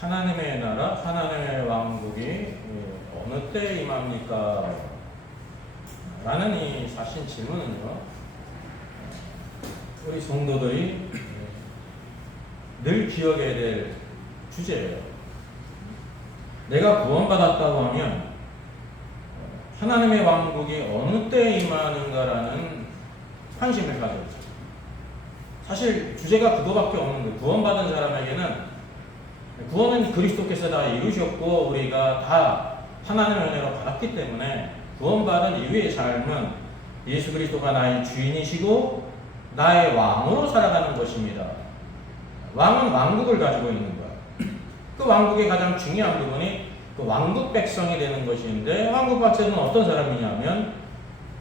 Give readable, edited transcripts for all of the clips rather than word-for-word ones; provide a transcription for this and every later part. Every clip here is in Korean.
하나님의 나라, 하나님의 왕국이 어느 때 임합니까? 라는 이 사실 질문은요, 우리 성도들이 늘 기억해야 될 주제예요. 내가 구원받았다고 하면 하나님의 왕국이 어느 때 임하는가라는 관심을 가져야죠. 사실 주제가 그거밖에 없는 거예요. 구원받은 사람에게는 구원은 그리스도께서 다 이루셨고 우리가 다 하나님의 은혜로 받았기 때문에 구원받은 이후의 삶은 예수 그리스도가 나의 주인이시고 나의 왕으로 살아가는 것입니다. 왕은 왕국을 가지고 있는 거예요. 그 왕국의 가장 중요한 부분이 그 왕국 백성이 되는 것인데, 왕국 백성은 어떤 사람이냐면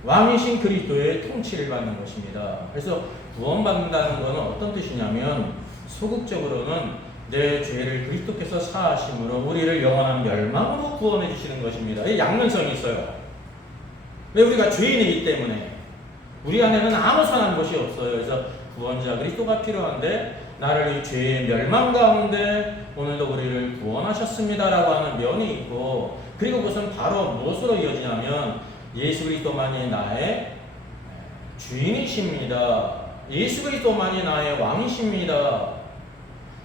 왕이신 그리스도의 통치를 받는 것입니다. 그래서 구원받는다는 것은 어떤 뜻이냐면, 소극적으로는 내 죄를 그리스도께서 사하심으로 우리를 영원한 멸망으로 구원해 주시는 것입니다. 이 양면성이 있어요. 왜? 우리가 죄인이기 때문에 우리 안에는 아무 선한 것이 없어요. 그래서 구원자 그리스도가 필요한데, 나를 이 죄의 멸망 가운데 오늘도 우리를 구원하셨습니다라고 하는 면이 있고, 그리고 그것은 바로 무엇으로 이어지냐면 예수 그리스도만이 나의 주인이십니다. 예수 그리스도만이 나의 왕이십니다.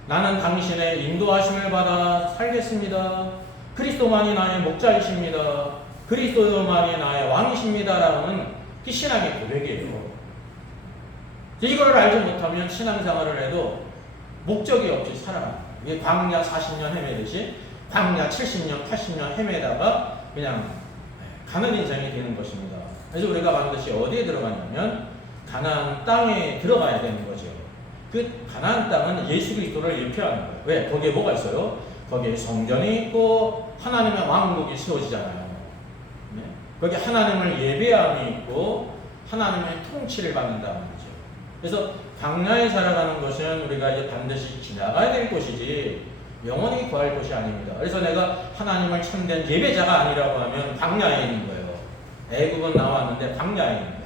나는 당신의 인도하심을 받아 살겠습니다. 그리스도만이 나의 목자이십니다. 그리스도만이 나의 왕이십니다라는 그 신앙의 고백이에요. 이걸 알지 못하면 신앙생활을 해도 목적이 없이 살아갑니다. 광야 40년 헤매듯이 광야 70년, 80년 헤매다가 그냥 가는 인생이 되는 것입니다. 그래서 우리가 반드시 어디에 들어가냐면 가나안 땅에 들어가야 되는 거죠. 그 가나안 땅은 예수 그리스도를 일표하는 거예요. 왜? 거기에 뭐가 있어요? 거기에 성전이 있고 하나님의 왕국이 세워지잖아요. 네? 거기 하나님을 예배함이 있고 하나님의 통치를 받는다는 거죠. 그래서 광야에 살아가는 것은 우리가 이제 반드시 지나가야 될 곳이지 영원히 구할 곳이 아닙니다. 그래서 내가 하나님을 참된 예배자가 아니라고 하면 광야에 있는 거예요. 애국은 나왔는데 광야에 있는 거예요.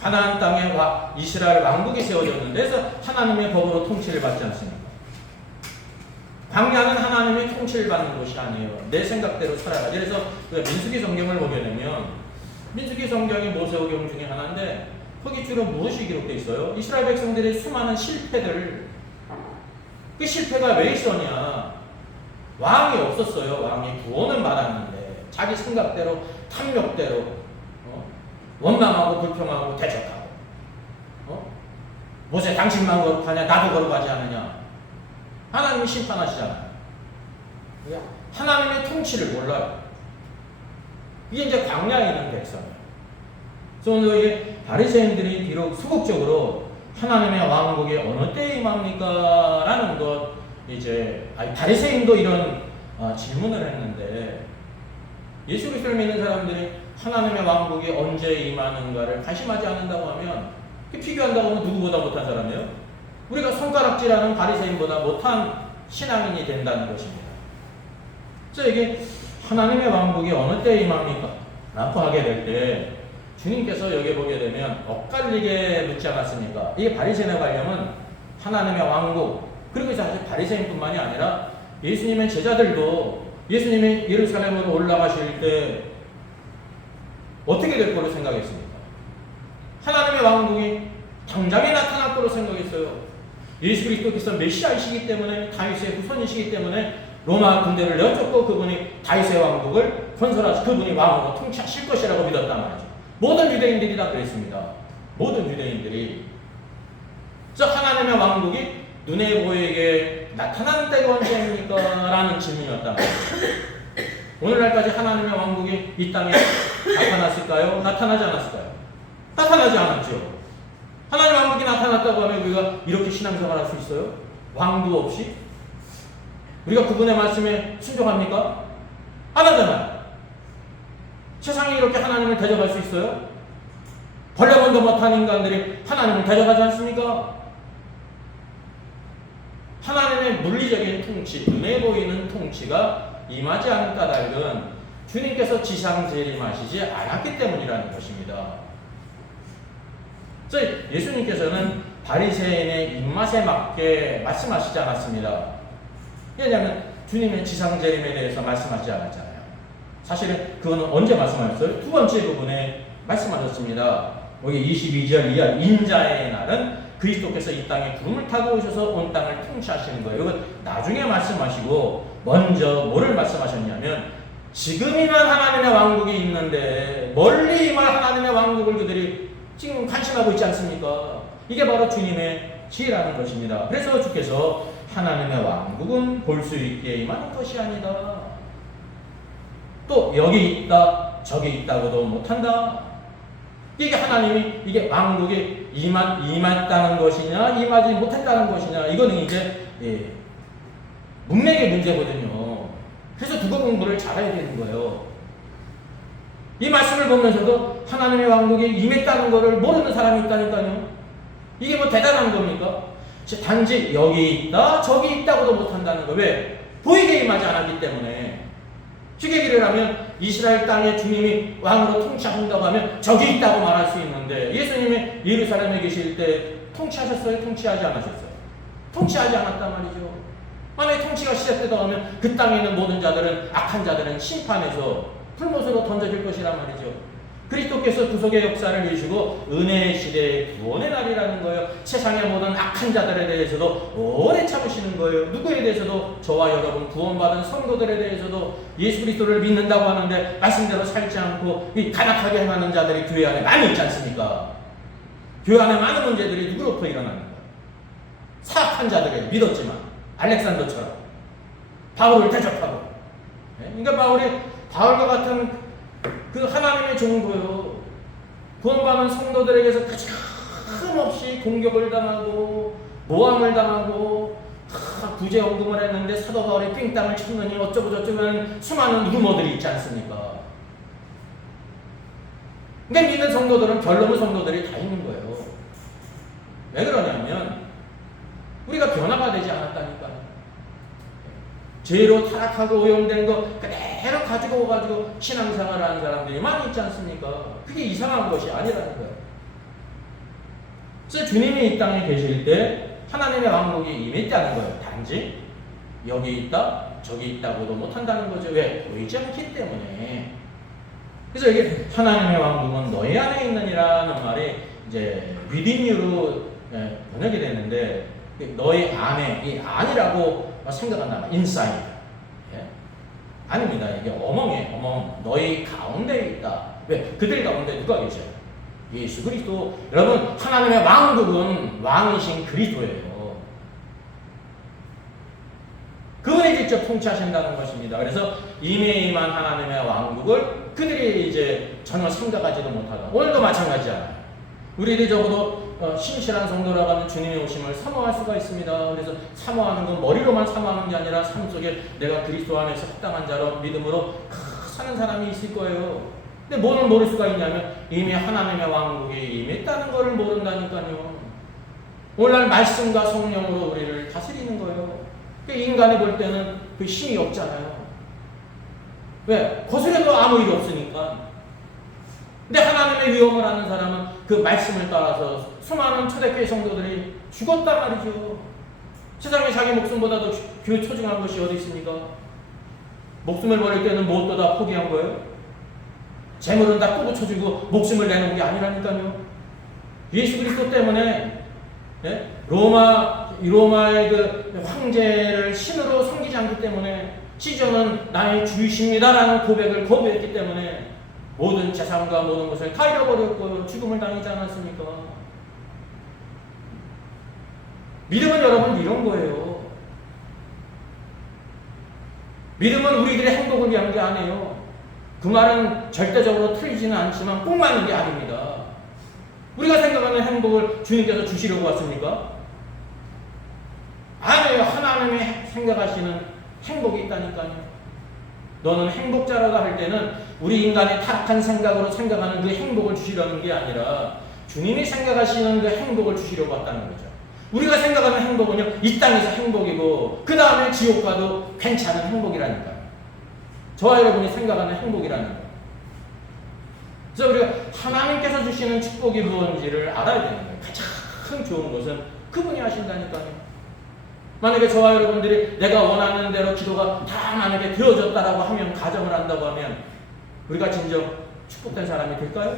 가나안 땅에 이스라엘 왕국이 세워졌는데, 그래서 하나님의 법으로 통치를 받지 않습니까? 광야는 하나님의 통치를 받는 곳이 아니에요. 내 생각대로 살아가지. 그래서 민수기 성경을 보게 되면 민수기 성경이 모세오경 중에 하나인데, 거기 주로 무엇이 기록되어 있어요? 이스라엘 백성들의 수많은 실패들. 그 실패가 왜 있었냐? 왕이 없었어요. 왕이 구원은 받았는데 자기 생각대로 탐욕대로 원망하고 불평하고 대적하고, 모세 당신만 거룩하냐? 나도 거룩하지 않느냐? 하나님이 심판하시잖아요. 하나님의 통치를 몰라요. 이게 이제 광야에 있는 백성이에요. 그래서 오늘 바리새인들이 비록 소극적으로 하나님의 왕국이 어느 때에 임합니까? 라는 것, 이제 바리새인도 이런 질문을 했는데, 예수 그리스도를 믿는 사람들이 하나님의 왕국이 언제 임하는가를 가심하지 않는다고 하면, 비교한다고 하면 누구보다 못한 사람이에요? 우리가 손가락질하는 바리새인보다 못한 신앙인이 된다는 것입니다. 그래서 이게 하나님의 왕국이 어느 때에 임합니까? 라고 하게 될 때 주님께서 여기 보게 되면 엇갈리게 묻지 않았습니까? 이게 바리새인의 관념은 하나님의 왕국, 그리고 사실 바리새인뿐만이 아니라 예수님의 제자들도 예수님이 예루살렘으로 올라가실 때 어떻게 될 거로 생각했습니까? 하나님의 왕국이 당장에 나타날 거로 생각했어요. 예수 그리스도께서 메시아이시기 때문에, 다윗의 후손이시기 때문에 로마 군대를 내쫓고 그분이 다윗의 왕국을 건설하시, 그분이 왕으로 통치하실 것이라고 믿었단 말이죠. 모든 유대인들이 다 그랬습니다. 모든 유대인들이. 그래서 하나님의 왕국이 눈에 보이게 나타나는 때가 언제입니까? 라는 질문이었단 말이에요. 오늘날까지 하나님의 왕국이 이 땅에 나타났을까요? 나타나지 않았을까요? 나타나지 않았죠. 하나님의 왕국이 나타났다고 하면 우리가 이렇게 신앙생활 할 수 있어요? 왕도 없이? 우리가 그분의 말씀에 순종합니까? 안 하잖아요. 세상에 이렇게 하나님을 대적할 수 있어요? 벌레본도 못한 인간들이 하나님을 대적하지 않습니까? 하나님의 물리적인 통치, 눈에 보이는 통치가 임하지 않은 까닭은 주님께서 지상 재림하시지 않았기 때문이라는 것입니다. 그래서 예수님께서는 바리새인의 입맛에 맞게 말씀하시지 않았습니다. 왜냐하면 주님의 지상재림에 대해서 말씀하지 않았잖아요. 사실은 그거는 언제 말씀하셨어요? 두 번째 부분에 말씀하셨습니다. 여기 22절 이하 인자의 날은 그리스도께서 이 땅에 구름을 타고 오셔서 온 땅을 통치하시는 거예요. 이건 나중에 말씀하시고 먼저 뭐를 말씀하셨냐면 지금이만 하나님의 왕국이 있는데 멀리 임할 하나님의 왕국을 그들이 지금 관심하고 있지 않습니까? 이게 바로 주님의 지혜라는 것입니다. 그래서 주께서 하나님의 왕국은 볼 수 있게 임하는 것이 아니다. 또 여기 있다 저기 있다고도 못한다. 이게 하나님이 이게 왕국이 임했다는 것이냐 임하지 못했다는 것이냐 이거는 이제 문맥의 문제거든요. 그래서 국어 공부를 잘해야 되는 거예요. 이 말씀을 보면서도 하나님의 왕국이 임했다는 것을 모르는 사람이 있다니까요. 이게 뭐 대단한 겁니까? 단지 여기 있다 저기 있다고도 못한다는 거. 왜? 보이게 임하지 않았기 때문에. 쉽게 얘기를 하면 이스라엘 땅에 주님이 왕으로 통치하신다고 하면 저기 있다고 말할 수 있는데 예수님이 예루살렘에 계실 때 통치하셨어요? 통치하지 않으셨어요? 통치하지 않았단 말이죠. 만약에 통치가 시작되다 하면 그 땅에 있는 모든 자들은 악한 자들은 심판해서 풀못으로 던져질 것이란 말이죠. 그리스도께서 구속의 역사를 이루시고 은혜의 시대의 구원의 날이라는 거예요. 세상의 모든 악한 자들에 대해서도 오래 참으시는 거예요. 누구에 대해서도 저와 여러분 구원받은 성도들에 대해서도 예수 그리스도를 믿는다고 하는데 말씀대로 살지 않고 이 간악하게 행하는 자들이 교회 안에 많이 있지 않습니까? 교회 안에 많은 문제들이 누구로부터 일어나는 거예요? 사악한 자들이 믿었지만 알렉산더처럼 바울을 대적하고. 그러니까 바울과 같은 그 하나님의 종도요. 구원받은 성도들에게서 가차없이 공격을 당하고 모함을 당하고 구제언금을 했는데 사도 바울이 삥땅을 쳤느니 어쩌고 저쩌고 하는 수많은 루머들이 있지 않습니까? 근데 믿는 성도들은 별놈의 성도들이 다 있는 거예요. 왜 그러냐면 우리가 변화가 되지 않았다니까요. 죄로 타락하고 오염된 거 그대로 가지고 와가지고 신앙생활을 하는 사람들이 많이 있지 않습니까? 그게 이상한 것이 아니라는 거예요. 그래서 주님이 이 땅에 계실 때 하나님의 왕국이 임했다는 거예요. 단지 여기 있다 저기 있다고도 못한다는 거죠. 왜? 보이지 않기 때문에. 그래서 이게 하나님의 왕국은 너희 안에 있느니라는 말이 이제 within you로 번역이 되는데 너희 안에 이 안이라고 생각한다. inside. 예? 아닙니다. 이게 어멍이에요. 어멍. 너희 가운데 있다. 왜? 그들 가운데 누가 계셔요? 예수 그리스도. 여러분 하나님의 왕국은 왕이신 그리스도예요. 그분이 직접 통치하신다는 것입니다. 그래서 임한 하나님의 왕국을 그들이 이제 전혀 생각하지도 못하다. 오늘도 마찬가지잖아요. 우리들이 적어도 신실한 성도라고 하면 주님의 오심을 사모할 수가 있습니다. 그래서 사모하는 건 머리로만 사모하는 게 아니라 삶 속에 내가 그리스도 안에서 합당한 자로 믿음으로 사는 사람이 있을 거예요. 근데 뭐는 모를 수가 있냐면 이미 하나님의 왕국이 임했다는 것을 모른다니까요. 오늘날 말씀과 성령으로 우리를 다스리는 거예요. 인간이 볼 때는 그 힘이 없잖아요. 왜? 거스려도 아무 일 없으니까. 근데 하나님의 위험을 아는 사람은 그 말씀을 따라서 수많은 초대교회 성도들이 죽었단 말이죠. 세상에 자기 목숨보다도 교회 소중한 것이 어디 있습니까? 목숨을 버릴 때는 무엇도 다 포기한 거예요? 재물은 다 꼬부쳐주고 목숨을 내는 게 아니라니까요. 예수 그리스도 때문에 로마의 그 황제를 신으로 섬기지 않기 때문에 시저는 나의 주이십니다라는 고백을 거부했기 때문에 모든 재산과 모든 것을 다 잃어버렸고 죽음을 당하지 않았습니까? 믿음은 여러분 이런 거예요. 믿음은 우리들의 행복을 위한 게 아니에요. 그 말은 절대적으로 틀리지는 않지만 꼭 맞는 게 아닙니다. 우리가 생각하는 행복을 주님께서 주시려고 왔습니까? 아니에요. 하나님이 생각하시는 행복이 있다니까요. 너는 행복자라고 할 때는 우리 인간의 타락한 생각으로 생각하는 그 행복을 주시려는 게 아니라 주님이 생각하시는 그 행복을 주시려고 왔다는 거죠. 우리가 생각하는 행복은요, 이 땅에서 행복이고 그 다음에 지옥 가도 괜찮은 행복이라니까요. 저와 여러분이 생각하는 행복이라는 거. 그래서 우리가 하나님께서 주시는 축복이 무엇인지를 알아야 되는 거예요. 가장 좋은 것은 그분이 하신다니까요. 만약에 저와 여러분들이 내가 원하는 대로 기도가 다 만약에 되어졌다라고 하면, 가정을 한다고 하면 우리가 진정 축복된 사람이 될까요?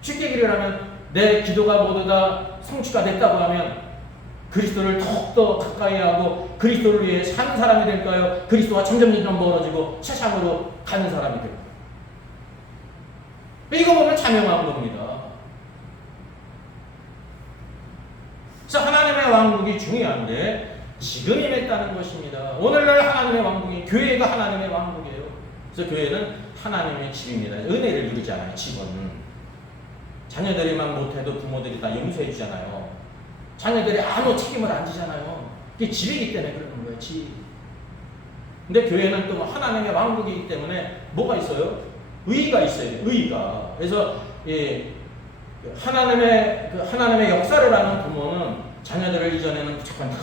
쉽게 얘기하면 내 기도가 모두 다 성취가 됐다고 하면 그리스도를 더욱더 가까이 하고 그리스도를 위해 사는 사람이 될까요? 그리스도와 점점 멀어지고 세상으로 가는 사람이 될까요? 이거 보면 자명한 겁니다. 그래서 하나님의 왕국이 중요한데 지금 임했다는 것입니다. 오늘날 하나님의 왕국이, 교회가 하나님의 왕국이에요. 그래서 교회는 하나님의 집입니다. 은혜를 누리잖아요. 집은 자녀들이만 못해도 부모들이 다 용서해 주잖아요. 자녀들이 아무 책임을 안 지잖아요. 그게 집이기 때문에 그러는 거예요. 집. 근데 교회는 또 하나님의 왕국이기 때문에 뭐가 있어요? 의의가 있어요. 의의가. 그래서 하나님의 역사를 아는 부모는 자녀들을 이전에는 무조건 다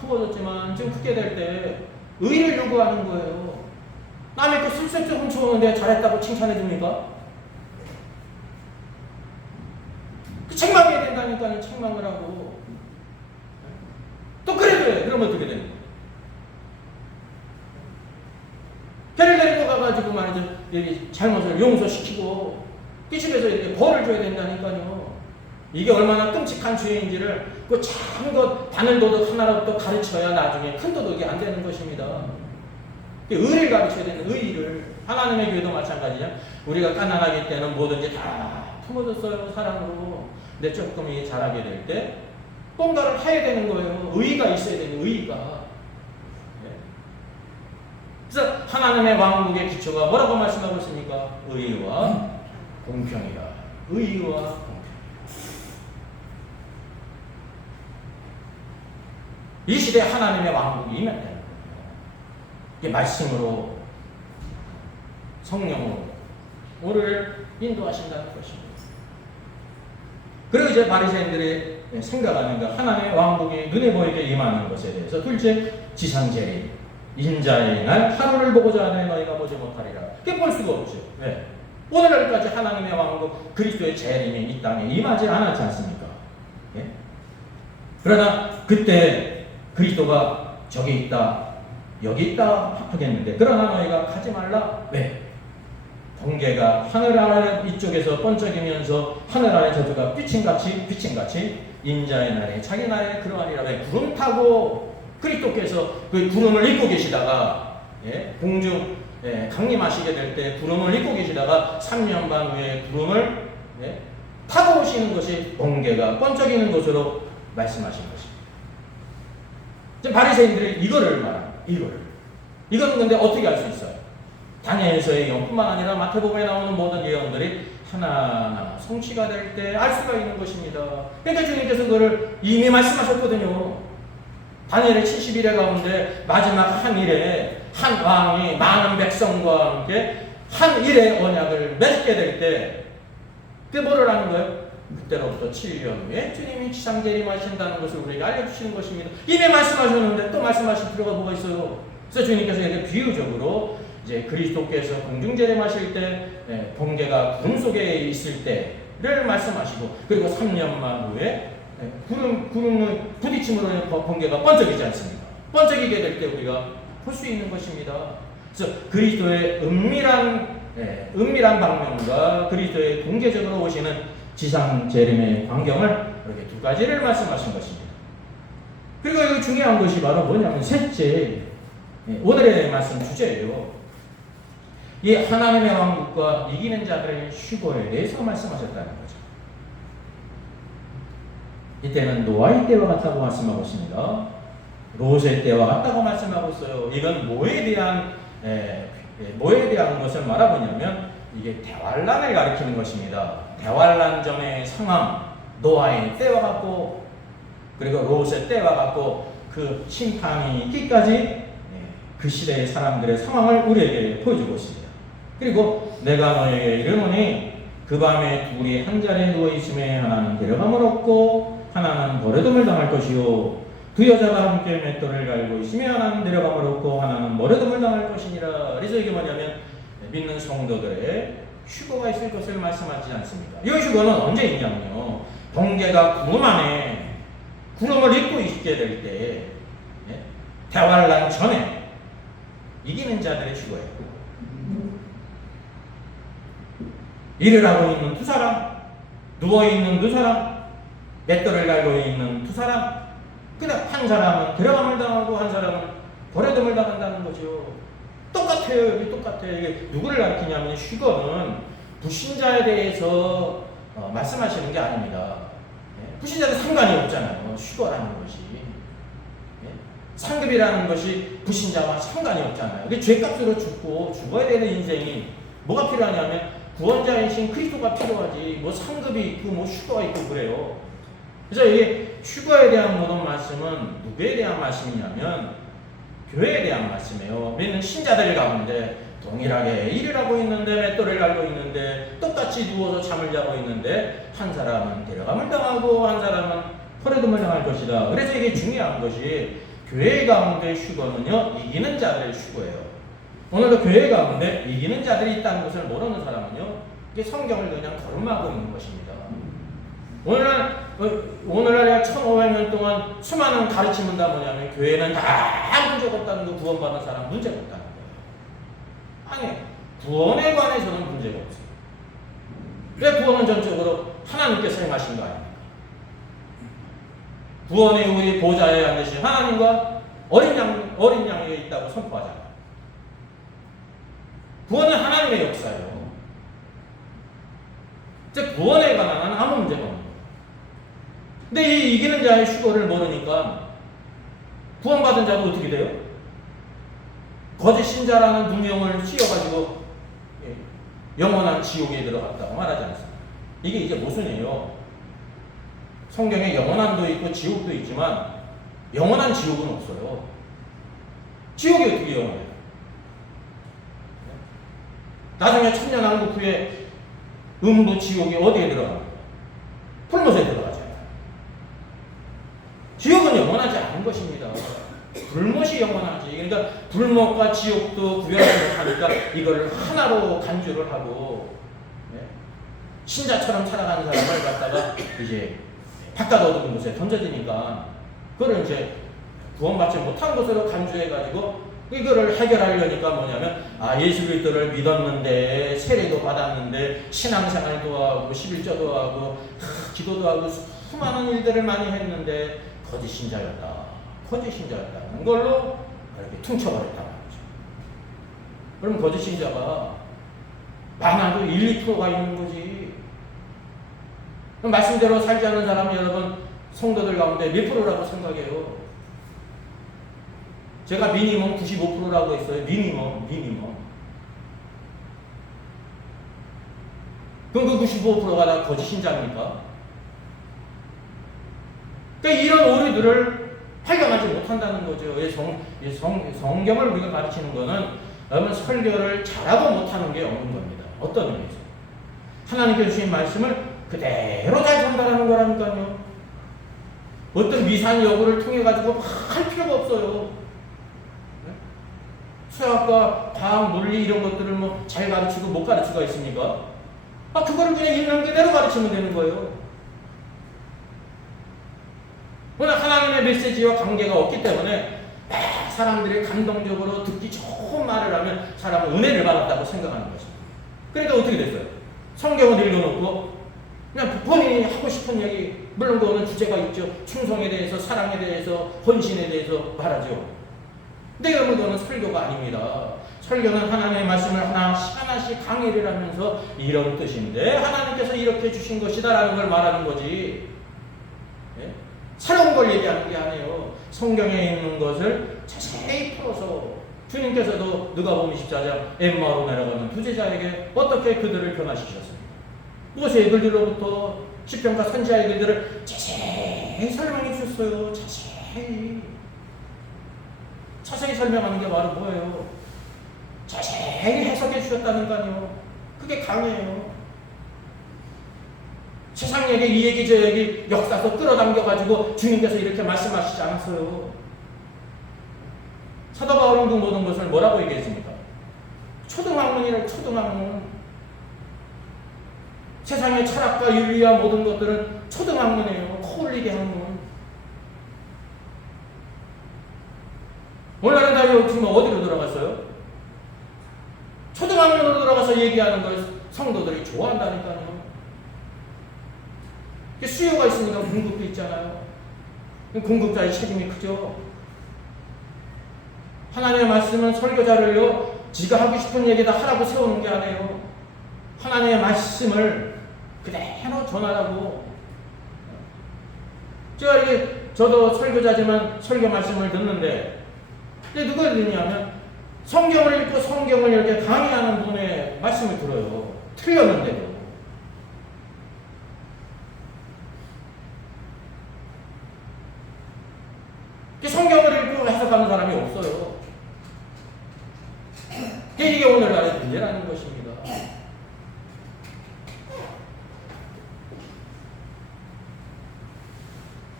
품어줬지만 지금 크게 될 때 의의를 요구하는 거예요. 남의 그 슬쩍 훔쳐오는데 잘했다고 칭찬해 줍니까? 책망해야 된다니까요. 책망을 하고. 또 그래도 해. 그러면 어떻게 되는 거예요? 걔를 데리고 가가지고 말이죠. 여기 잘못을 용서시키고 그 집에서 이렇게 벌을 줘야 된다니까요. 이게 얼마나 끔찍한 죄인지를 그 작은 것 바늘 도덕 하나라도 가르쳐야 나중에 큰 도덕이 안 되는 것입니다. 의를 가르쳐야 되는 의의를. 하나님의 교회도 마찬가지죠. 우리가 가난하기 때는 뭐든지 다 품어줬어요. 사랑으로. 근데 조금 잘하게 될 때 뭔가를 해야 되는 거예요. 의의가 있어야 되는 의의가. 그래서 하나님의 왕국의 기초가 뭐라고 말씀하고 있습니까? 의의와 공평이다. 의의와 공평. 이 시대에 하나님의 왕국이 임했다는 거예요. 이게 말씀으로, 성령으로 우리를 인도하신다는 것입니다. 그리고 이제 바리새인들이 생각하는 것, 하나님의 왕국이 눈에 보이게 임하는 것에 대해서 둘째, 지상재림, 인자의 날 하루를 보고자 하되 너희가 보지 못하리라. 그게 볼 수가 없죠. 네. 오늘날까지 하나님의 왕국, 그리스도의 재림이 이 땅에 임하지 않았지 않습니까? 네? 그러나 그때 그리스도가 저기 있다, 여기 있다 하겠는데, 그러나 너희가 가지 말라. 왜? 번개가 하늘 아래 이쪽에서 번쩍이면서 하늘 아래 저주가 빛인같이 인자의 날에 자기 날에 그러하리라. 왜? 구름 타고 그리스도께서 그 구름을 입고 계시다가 공중 강림하시게 될 때 구름을 입고 계시다가 3년 반 후에 구름을 타고 오시는 것이 번개가 번쩍이는 것으로 말씀하신 것입니다. 바리새인들이 이거를 말합니다. 이거는 근데 어떻게 알 수 있어요? 다니엘서의 예언뿐만 아니라 마태복음에 나오는 모든 예언들이 하나하나 성취가 될 때 알 수가 있는 것입니다. 그러니까 주님께서 그걸 이미 말씀하셨거든요. 다니엘의 70일에 가운데 마지막 한 일에 한 왕이 많은 백성과 함께 한 일의 언약을 맺게 될 때 그게 뭐를 하는 거예요? 그때로부터 7년 후에 주님이 지상재림하신다는 것을 우리에게 알려주시는 것입니다. 이미 말씀하셨는데 또 말씀하실 필요가 뭐가 있어요? 그래서 주님께서 이렇게 비유적으로 이제 그리스도께서 공중재림하실 때 번개가 구름 속에 있을 때를 말씀하시고, 그리고 3년만 후에 구름의 부딪힘으로 번개가 번쩍이지 않습니까? 번쩍이게 될 때 우리가 볼 수 있는 것입니다. 그래서 그리스도의 은밀한 방면과 그리스도의 공개적으로 오시는 지상 재림의 광경을 이렇게 두 가지를 말씀하신 것입니다. 그리고 여기 중요한 것이 바로 뭐냐면 셋째, 오늘의 말씀 주제예요. 이 하나님의 왕국과 이기는 자들의 휴거에 대해서 말씀하셨다는 거죠. 이때는 노아의 때와 같다고 말씀하고 있습니다. 롯의 때와 같다고 말씀하고 있어요. 이건 뭐에 대한 것을 말하고 있냐면 이게 대환란을 가리키는 것입니다. 대환란점의 상황, 노아의 때와 같고 그리고 롯의 때와 같고 그 심판이 있기까지 그 시대의 사람들의 상황을 우리에게 보여주고 있습니다. 그리고 내가 너에게 이르노니 그 밤에 둘이 한 자리에 누워 있음에 하나는 데려감을 얻고 하나는 버려둠을 당할 것이요 두 여자가 함께 맷돌을 갈고 있으며 하나는 데려감을 얻고 하나는 버려둠을 당할 것이니라. 그래서 이게 뭐냐면 믿는 성도들의 휴거가 있을 것을 말씀하지 않습니다. 이 휴거는 언제 있냐면요. 번개가 구름 안에 구름을 입고 있게 될 때, 대환란 전에 이기는 자들의 휴거예요. 일을 하고 있는 두 사람, 누워있는 두 사람, 맷돌을 갈고 있는 두 사람, 그냥 한 사람은 데려감을 당하고 한 사람은 버려둠을 당한다는 거죠. 똑같아요. 여기 똑같아요. 이게 누구를 가리키냐면 휴거는 불신자에 대해서 말씀하시는 게 아닙니다. 불신자는 상관이 없잖아요. 휴거라는 것이. 상급이라는 것이 불신자와 상관이 없잖아요. 이게 죄값으로 죽어야 되는 인생이 뭐가 필요하냐면 구원자이신 그리스도가 필요하지. 뭐 상급이 있고 뭐 휴거가 있고 그래요. 그래서 이게 휴거에 대한 모든 말씀은 누구에 대한 말씀이냐면 교회에 대한 말씀이에요. 믿는 신자들 가운데 동일하게 일을 하고 있는데 맷돌을 갈고 있는데 똑같이 누워서 잠을 자고 있는데 한 사람은 데려감을 당하고 한 사람은 버려둠을 당할 것이다. 그래서 이게 중요한 것이 교회 가운데 휴거는요, 이기는 자들의 휴거예요. 오늘도 교회 가운데 이기는 자들이 있다는 것을 모르는 사람은요, 이게 성경을 그냥 거름하고 있는 것입니다. 오늘날 1500년 동안 수많은 가르침은 다 뭐냐면 교회는 다 문제가 없다는 거, 구원받은 사람 문제가 없다는 거예요. 아니, 구원에 관해서는 문제가 없어요. 왜 구원은 전적으로 하나님께서 행하신 거 아닙니까? 구원의 우리 보좌에 앉으신 하나님과 어린 양에게 있다고 선포하잖아요. 구원은 하나님의 역사예요. 즉 구원에 관한 아무 문제가 없는 거예요. 근데 이 이기는 자의 휴거를 모르니까 구원받은 자도 어떻게 돼요? 거짓 신자라는 누명을 씌워가지고 영원한 지옥에 들어갔다고 말하지 않습니까? 이게 이제 모순이에요. 성경에 영원함도 있고 지옥도 있지만 영원한 지옥은 없어요. 지옥이 어떻게 영원해요? 나중에 천년왕국 후에 음부 지옥이 어디에 들어갑니까? 불못에 들어가잖아요. 지옥은 영원하지 않은 것입니다. 불못이 영원하지. 그러니까 불못과 지옥도 구별하지 못하니까 이걸 하나로 간주를 하고 신자처럼 살아가는 사람을 갖다가 이제 바깥 어두운 곳에 던져지니까 그걸 이제 구원받지 못한 것으로 간주해가지고 이거를 해결하려니까 뭐냐면 예수 그리스도를 믿었는데 세례도 받았는데 신앙생활도 하고 11조도 하고 기도도 하고 수많은 일들을 많이 했는데 거짓 신자였다는 걸로 이렇게 퉁쳐버렸다는 거죠. 그럼 거짓 신자가 많아도 1, 2%가 있는 거지. 그럼 말씀대로 살지 않는 사람이 여러분 성도들 가운데 몇 프로라고 생각해요? 제가 미니멈 95%라고 했어요. 미니멈. 그럼 그 95%가 다 거짓 신자입니까? 그러니까 이런 오류들을 발견하지 못한다는 거죠. 성경을 우리가 가르치는 거는 여러분 설교를 잘하고 못하는 게 없는 겁니다. 어떤 의미에서? 하나님께 주신 말씀을 그대로 잘 전달하는 거라니까요. 어떤 미산 여부를 통해 가지고 할 필요가 없어요. 수학과 과학, 논리 이런 것들을 뭐 잘 가르치고 못 가르치가 있습니까? 그거를 그냥 있는 그대로 가르치면 되는 거예요. 오늘 하나님의 메시지와 관계가 없기 때문에 사람들이 감동적으로 듣기 좋은 말을 하면 사람은 은혜를 받았다고 생각하는 것입니다. 그러니까 어떻게 됐어요? 성경을 읽어놓고 그냥 본인이 하고 싶은 얘기, 물론 그거는 주제가 있죠. 충성에 대해서, 사랑에 대해서, 헌신에 대해서 말하죠. 근데 여러분 그거는 설교가 아닙니다. 설교는 하나님의 말씀을 하나씩 강의를 하면서 이런 뜻인데 하나님께서 이렇게 주신 것이다 라는 걸 말하는 거지. 새로운 걸 얘기하는 게 아니에요. 성경에 있는 것을 자세히 풀어서 주님께서도 누가복음 24장 엠마오로 내려가는 두 제자에게 어떻게 그들을 변화시키셨습니까? 모세의 글들로부터 시편과 선지자의 글들을 자세히 설명해 주셨어요. 자세히 설명하는 게 바로 뭐예요? 자세히 해석해 주셨다니까요. 그게 강해요. 세상 얘기, 이 얘기, 저 얘기 역사서 끌어당겨가지고 주님께서 이렇게 말씀하시지 않았어요. 사도 바울은 그 모든 것을 뭐라고 얘기했습니까? 초등학문이라고 초등학문. 세상의 철학과 윤리와 모든 것들은 초등학문이에요. 코올리게 학문. 오늘날은 다 지금 어디로 들어갔어요? 초등학문으로 들어가서 얘기하는 걸 성도들이 좋아한다니까요. 수요가 있으니까 공급도 있잖아요. 공급자의 책임이 크죠. 하나님의 말씀은 설교자를요, 지가 하고 싶은 얘기다 하라고 세우는 게 아니에요. 하나님의 말씀을 그대로 전하라고. 제가 저도 설교자지만 설교 말씀을 듣는데, 근데 누가 듣냐면 성경을 읽고 성경을 이렇게 강의하는 분의 말씀을 들어요. 틀렸는데도. 성경을 읽고 해석하는 사람이 없어요. 이게 오늘날의 문제라는 것입니다.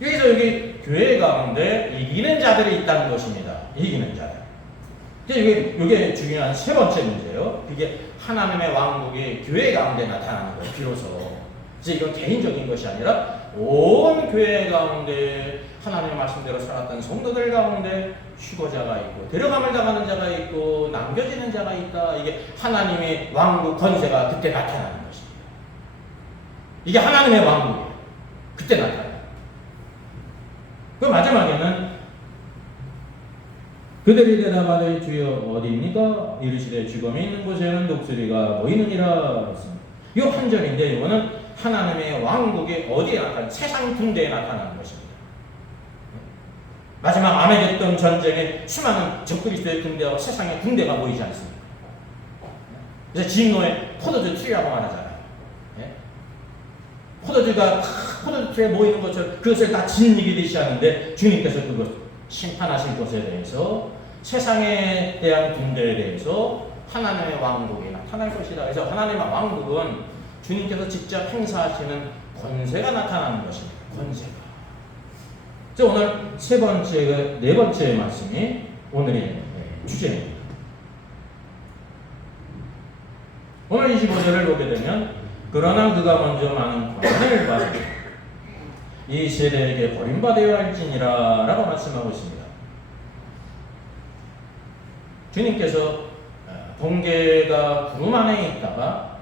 여기서 여기 교회 가운데 이기는 자들이 있다는 것입니다. 이기는 자들. 이게 중요한 세 번째 문제예요. 이게 하나님의 왕국이 교회 가운데 나타나는 거예요. 비로소. 이건 개인적인 것이 아니라 온 교회 가운데 하나님의 말씀대로 살았던 성도들 가운데 휴거자가 있고 데려감을 당하는 자가 있고 남겨지는 자가 있다. 이게 하나님의 왕국 권세가 그때 나타나는 것입니다. 이게 하나님의 왕국이에요. 그때 나타나요. 그 마지막에는 그들이 대답하되 주여 어디입니까? 이르시되 죽음이 있는 곳에는 독수리가 보이느니라. 이 한 절인데 이거는 하나님의 왕국이 어디에 나타나는, 세상 군대에 나타나는 것입니다. 마지막 아메겟돈 전쟁에 수많은 적그리스도의 군대와 세상의 군대가 보이지 않습니까? 그래서 진노의 포도주 트리라고 말하잖아요. 포도주가 포도주 트리에 모이는 것처럼 그것을 다 짓이기듯이 하는데 주님께서 그것 심판하실 것에 대해서 세상에 대한 군대에 대해서 하나님의 왕국이 나타날 것이다. 그래서 하나님의 왕국은 주님께서 직접 행사하시는 권세가 나타나는 것입니다. 권세가. 자, 오늘 네 번째 말씀이 오늘의 주제입니다. 오늘 25절을 보게 되면 그러나 그가 먼저 많은 권한을 받으니 이 세대에게 버림받아야 할지니라 라고 말씀하고 있습니다. 주님께서 번개가 구름 안에 있다가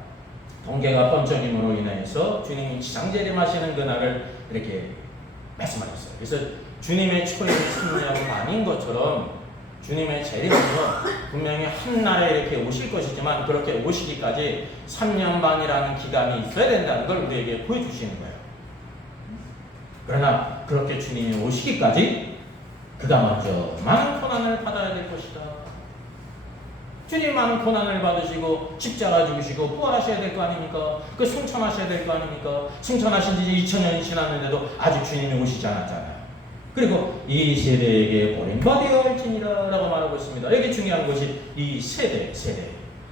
번개가 번쩍임으로 인해서 주님이 지상재림하시는 그날을 이렇게 말씀하셨어요. 그래서 주님의 초임 3년 만인 것처럼 주님의 재림은요 분명히 한 날에 이렇게 오실 것이지만 그렇게 오시기까지 3년 반이라는 기간이 있어야 된다는 걸 우리에게 보여주시는 거예요. 그러나 그렇게 주님이 오시기까지 그가 먼저 많은 고난을 받아야 될 것이다. 주님 많은 고난을 받으시고 십자가 죽으시고 부활하셔야 될 거 아닙니까? 그 승천하셔야 될 거 아닙니까? 승천하신 지 2000년이 지났는데도 아직 주님이 오시지 않았잖아요. 그리고 이 세대에게 버림받아야 할지니라 라고 말하고 있습니다. 여기 중요한 것이 이 세대.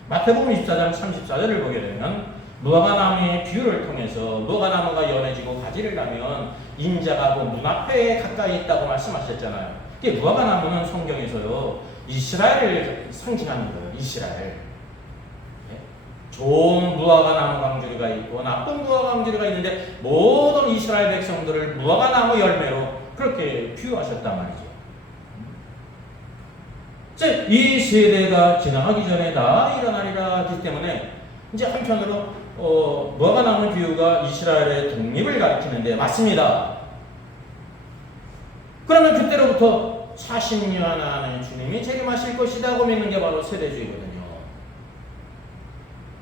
마태복음 24장 34절을 보게 되면 무화과나무의 비유를 통해서 무화과나무가 연해지고 가지를 가면 인자가 문 앞에 가까이 있다고 말씀하셨잖아요. 이게 무화과나무는 성경에서요 이스라엘을 상징하는 거예요. 이스라엘. 좋은 무화과나무 광주리가 있고 나쁜 무화과 광주리가 있는데 모든 이스라엘 백성들을 무화과나무 열매로 그렇게 비유하셨단 말이죠. 즉, 이 세대가 지나가기 전에 다 일어나리라 하기 때문에 이제 한편으로 무화과나무 비유가 이스라엘의 독립을 가리키는데 맞습니다. 그러면 그때로부터 40년 안에 주님이 재림하실 것이라고 믿는 게 바로 세대주의거든요.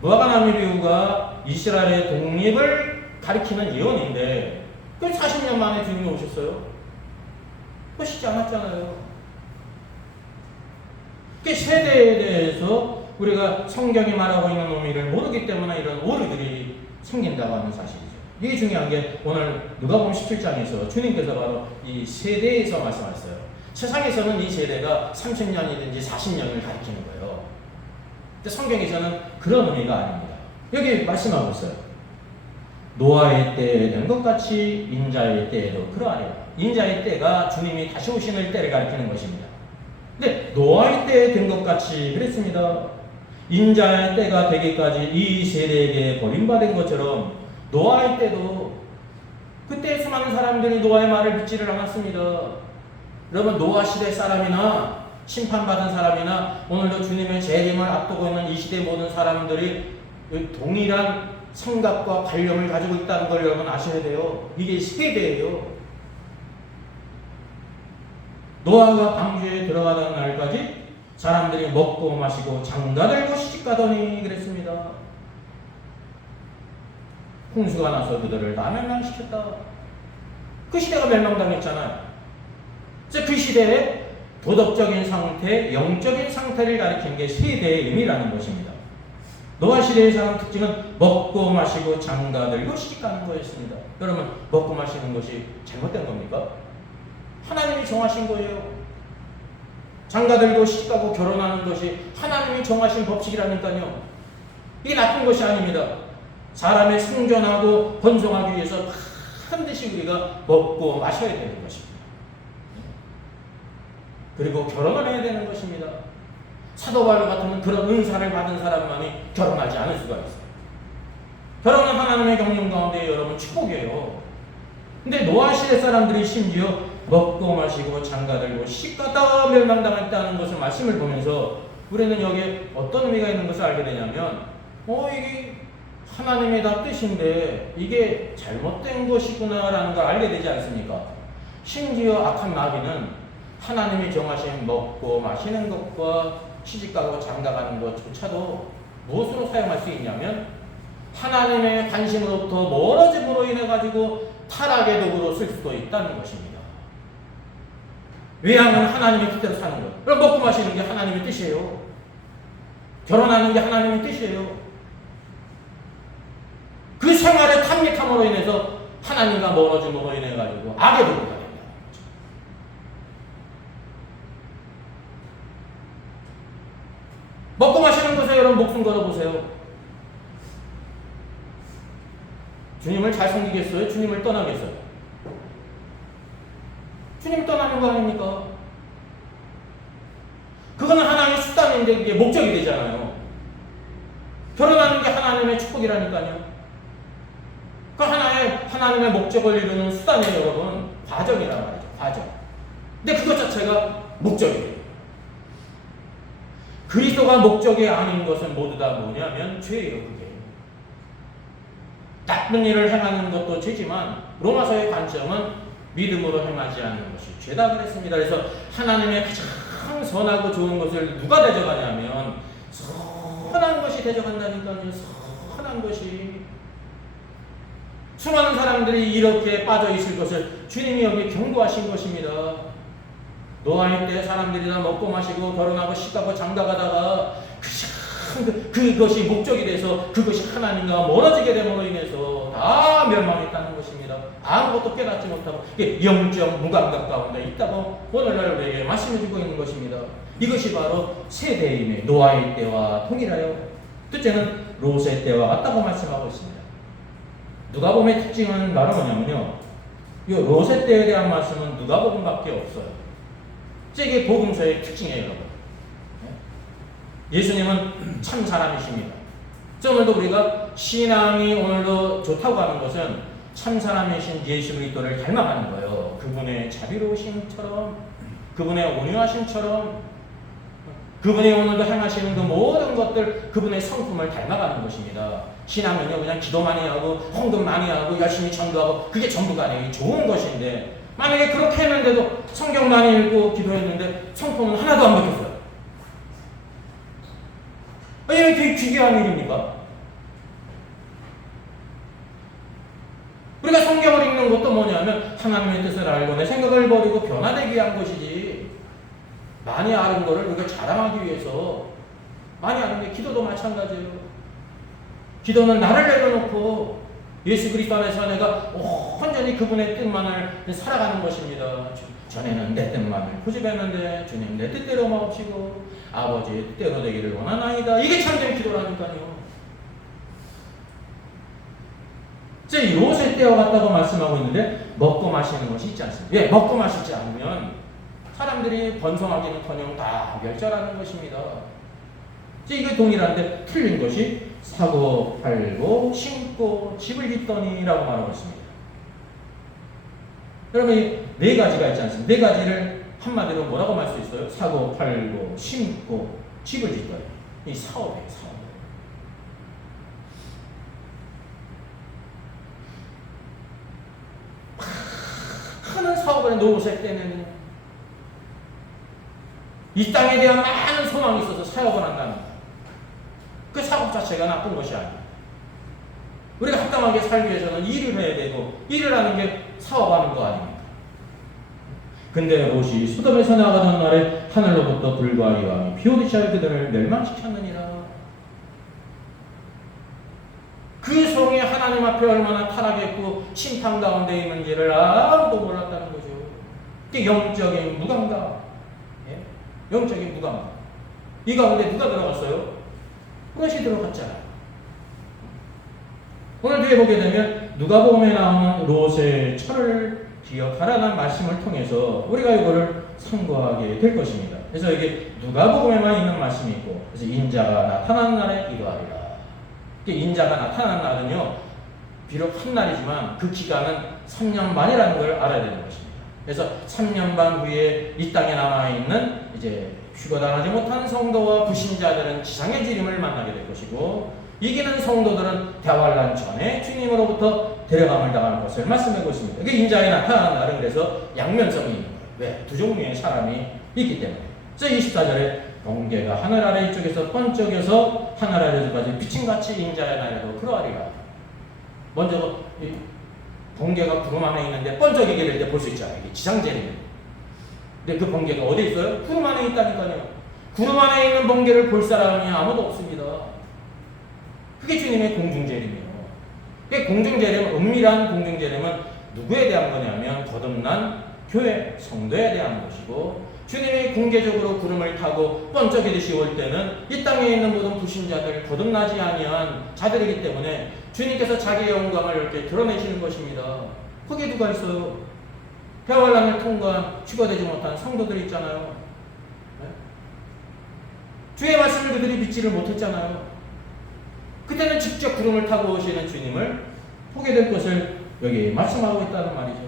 무화과나무 비유가 이스라엘의 독립을 가리키는 예언인데 그 40년 만에 주님이 오셨어요? 오시지 않았잖아요. 그 세대에 대해서 우리가 성경이 말하고 있는 의미를 모르기 때문에 이런 오류들이 생긴다고 하는 사실이죠. 이게 중요한 게 오늘 누가복음 17장에서 주님께서 바로 이 세대에서 말씀하셨어요. 세상에서는 이 세대가 30년이든지 40년을 가리키는 거예요. 근데 성경에서는 그런 의미가 아닙니다. 여기 말씀하고 있어요. 노아의 때에 된 것 같이 인자의 때에도 그러하리라. 인자의 때가 주님이 다시 오시는 때를 가리키는 것입니다. 근데 노아의 때에 된 것 같이 그랬습니다. 인자의 때가 되기까지 이 세대에게 버림받은 것처럼 노아의 때도 그때 수많은 사람들이 노아의 말을 믿지를 않았습니다. 여러분, 노아 시대 사람이나 심판받은 사람이나 오늘도 주님의 재림을 앞두고 있는 이 시대 모든 사람들이 동일한 생각과 관념을 가지고 있다는 걸 여러분 아셔야 돼요. 이게 세대예요. 노아가 방주에 들어가던 날까지 사람들이 먹고 마시고 장가들고 시집가더니 그랬습니다. 홍수가 나서 그들을 다 멸망시켰다. 그 시대가 멸망당했잖아요. 그 시대에 도덕적인 상태, 영적인 상태를 가리킨 게 세대의 의미라는 것입니다. 노아 시대의 사람 특징은 먹고 마시고 장가들고 시집가는 거였습니다. 여러분, 먹고 마시는 것이 잘못된 겁니까? 하나님이 정하신 거예요. 장가들고 시집가고 결혼하는 것이 하나님이 정하신 법칙이라니까요. 이게 나쁜 것이 아닙니다. 사람의 생존하고 번성하기 위해서 반드시 우리가 먹고 마셔야 되는 것입니다. 그리고 결혼을 해야 되는 것입니다. 사도 바울 같은 그런 은사를 받은 사람만이 결혼하지 않을 수가 있어요. 결혼은 하나님의 경륜 가운데 여러분 축복이에요. 근데 노아 시대 사람들이 심지어 먹고 마시고 장가들고 시집가다 멸망당했다는 것을 말씀을 보면서 우리는 여기에 어떤 의미가 있는 것을 알게 되냐면 이게 하나님의 다 뜻인데 이게 잘못된 것이구나라는 걸 알게 되지 않습니까? 심지어 악한 마귀는 하나님이 정하신 먹고 마시는 것과 시집가고 장가가는 것조차도 무엇으로 사용할 수 있냐면 하나님의 관심으로부터 멀어짐으로 인해 가지고 타락의 도구로 쓸 수도 있다는 것입니다. 왜냐하면 하나님의 뜻대로 사는 것. 그럼 먹고 마시는 게 하나님의 뜻이에요. 결혼하는 게 하나님의 뜻이에요. 그 생활의 탐닉함으로 인해서 하나님과 멀어짐으로 인해 가지고 악의 도구가 됩니다. 먹고 마시는 것에 여러분 목숨 걸어보세요. 주님을 잘 섬기겠어요? 주님을 떠나겠어요? 주님 떠나는 거 아닙니까? 그거는 하나님의 수단인데 이게 목적이 되잖아요. 결혼하는 게 하나님의 축복이라니까요. 그 하나님의 목적을 이루는 수단이에요, 여러분. 과정이란 말이죠. 과정. 근데 그것 자체가 목적이에요. 그리스도가 목적이 아닌 것은 모두 다 뭐냐면 죄예요, 그게. 나쁜 일을 행하는 것도 죄지만 로마서의 관점은 믿음으로 행하지 않는 것이 죄다 그랬습니다. 그래서 하나님의 가장 선하고 좋은 것을 누가 대적하냐면 선한 것이 대적한다니까요. 선한 것이. 수많은 사람들이 이렇게 빠져 있을 것을 주님이 여기 경고하신 것입니다. 노아의 때 사람들이 다 먹고 마시고 결혼하고 시집가고 장가가다가 그것이 목적이 돼서 그것이 하나님과 멀어지게 됨으로 인해서 다 멸망했다는 것입니다. 아무것도 깨닫지 못하고 영적 무감각 가운데 있다고 오늘날 우리에게 말씀해주고 있는 것입니다. 이것이 바로 세대임의 노아의 때와 동일하여 둘째는 롯의 때와 같다고 말씀하고 있습니다. 누가복음의 특징은 바로 뭐냐면요, 이 롯의 때에 대한 말씀은 누가복음밖에 없어요. 이게 복음서의 특징이에요, 여러분. 예수님은 참 사람이십니다. 오늘도 우리가 신앙이 오늘도 좋다고 하는 것은 참 사람이신 예수 그리스도를 닮아가는 거예요. 그분의 자비로우심처럼, 그분의 온유하심처럼, 그분이 오늘도 행하시는 그 모든 것들, 그분의 성품을 닮아가는 것입니다. 신앙은요, 그냥 기도 많이 하고 헌금 많이 하고 열심히 전도하고 그게 전부가 아니에요. 좋은 것인데 만약에 그렇게 했는데도 성경 많이 읽고 기도했는데 성품은 하나도 안 바뀌었어요. 이게 되게 기괴한 일입니까? 우리가 성경을 읽는 것도 뭐냐면 하나님의 뜻을 알고 내 생각을 버리고 변화되기 위한 것이지, 많이 아는 거를 우리가 자랑하기 위해서 많이 아는데, 기도도 마찬가지예요. 기도는 나를 내려놓고 예수 그리스도 안에서 내가 온전히 그분의 뜻만을 살아가는 것입니다. 전에는 내 뜻만을 고집했는데 주님 내 뜻대로 마옵시고 아버지의 뜻대로 되기를 원하나이다. 이게 참된 기도라니까요. 이제 롯의 때와 같다고 말씀하고 있는데 먹고 마시는 것이 있지 않습니까? 예, 먹고 마시지 않으면 사람들이 번성하기는커녕 다 멸절하는 것입니다. 이게 동일한데 틀린 것이 사고 팔고 심고 집을 짓더니라고 말하고 있습니다. 여러분 이 네 가지가 있지 않습니까? 네 가지를 한마디로 뭐라고 말 수 있어요? 사고 팔고 심고 집을 짓더니 이 사업이에요. 사업. 많은 사업을 노릇을 때는 이 땅에 대한 많은 소망이 있어서 사업을 한다는 거예요. 그 사업 자체가 나쁜 것이 아니에요. 우리가 합당하게 살기 위해서는 일을 해야 되고 일을 하는 게 사업하는 거 아닙니까? 근데 롯이 소돔에서 나가던 날에 하늘로부터 불과 이왕이 비 오듯이 하여 그들을 멸망시켰느니라. 그 성이 하나님 앞에 얼마나 타락했고 심판 가운데 있는지를 아무도 몰랐다는 거죠. 이게 영적인 무감각. 예? 영적인 무감각. 이 가운데 누가 들어갔어요? 롯이 들어갔잖아요. 오늘 뒤에 보게 되면 누가복음에 나오는 롯의 철을 기억하라는 말씀을 통해서 우리가 이거를 참고하게 될 것입니다. 그래서 이게 누가복음에만 있는 말씀이 있고, 그래서 인자가 나타난 날에 이러하리라. 인자가 나타난 날은요, 비록 한 날이지만 그 기간은 3년 반이라는 걸 알아야 되는 것입니다. 그래서 3년 반 후에 이 땅에 남아있는 이제 휴거당하지 못한 성도와 불신자들은 지상의 주님을 만나게 될 것이고, 이기는 성도들은 대환란 전에 주님으로부터 데려감을 당할 것을 말씀하고 있습니다. 이게 인자에 나타나는 날은 그래서 양면성이 있는 거예요. 왜? 두 종류의 사람이 있기 때문에. 그래서 24절에 번개가 하늘 아래 이쪽에서 번쩍여서 하늘 아래에서까지 비침같이 인자의 날에도 그러하리라. 먼저 번개가 구름 안에 있는데 번쩍이게 될 때 볼 수 있잖아요. 이게 지상재림. 근데 그 번개가 어디 있어요? 구름 안에 있다니까요. 구름 안에 있는 번개를 볼 사람이 아무도 없습니다. 그게 주님의 공중재림이에요. 그게 공중재림, 은밀한 공중재림은 누구에 대한 거냐면 거듭난 교회, 성도에 대한 것이고, 주님이 공개적으로 구름을 타고 번쩍이듯이 올 때는 이 땅에 있는 모든 불신자들, 거듭나지 아니한 자들이기 때문에 주님께서 자기의 영광을 이렇게 드러내시는 것입니다. 거기에 누가 있어요? 대환란을 통과한 휴거되지 못한 성도들 있잖아요. 네? 주의 말씀을 그들이 믿지를 못했잖아요. 그때는 직접 구름을 타고 오시는 주님을 보게 될 것을 여기 말씀하고 있다는 말이죠.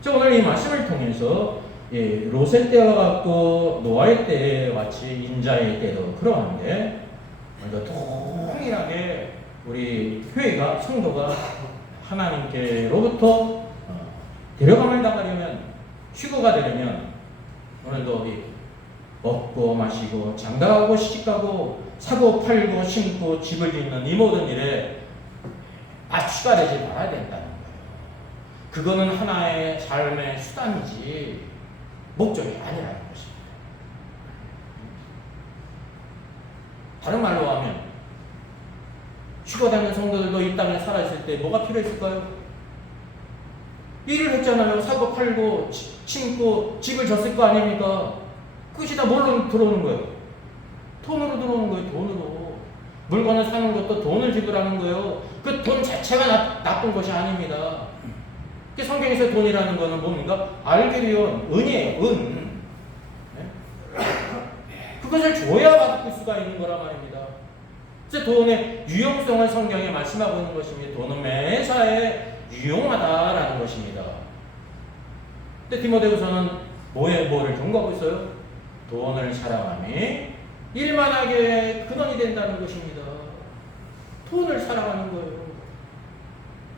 저 오늘 이 말씀을 통해서 롯의 때와 같고 노아의 때에 같이 인자의 때도 그러한데, 먼저 동일하게 우리 교회가, 성도가 하나님께로부터 데려감을 당하려면, 휴거가 되려면 오늘도 먹고 마시고 장가가고 시집가고 사고 팔고 심고 집을 짓는 이 모든 일에 맞추가 되지 말아야 된다는 거예요. 그거는 하나의 삶의 수단이지 목적이 아니라는 것입니다. 다른 말로 하면 휴거되는 성도들도 이 땅에 살아있을 때 뭐가 필요했을까요? 일을 했잖아요. 사고 팔고 심고 집을 졌을 거 아닙니까? 그것이 다 뭘로 들어오는 거예요? 돈으로 들어오는 거예요. 돈으로. 물건을 사는 것도 돈을 지불하는 거예요. 그 돈 자체가 나쁜 것이 아닙니다. 성경에서 돈이라는 것은 뭡니까? 알게리온, 은이에요. 은. 네? 그것을 줘야 받을 수가 있는 거란 말입니다. 그래서 돈의 유용성을 성경에 말씀하고 있는 것입니다. 돈은 매사에 유용하다라는 것입니다. 근데 디모데후서는 뭐를 경고하고 있어요? 돈을 사랑함이 일만하게 근원이 된다는 것입니다. 돈을 사랑하는 거예요.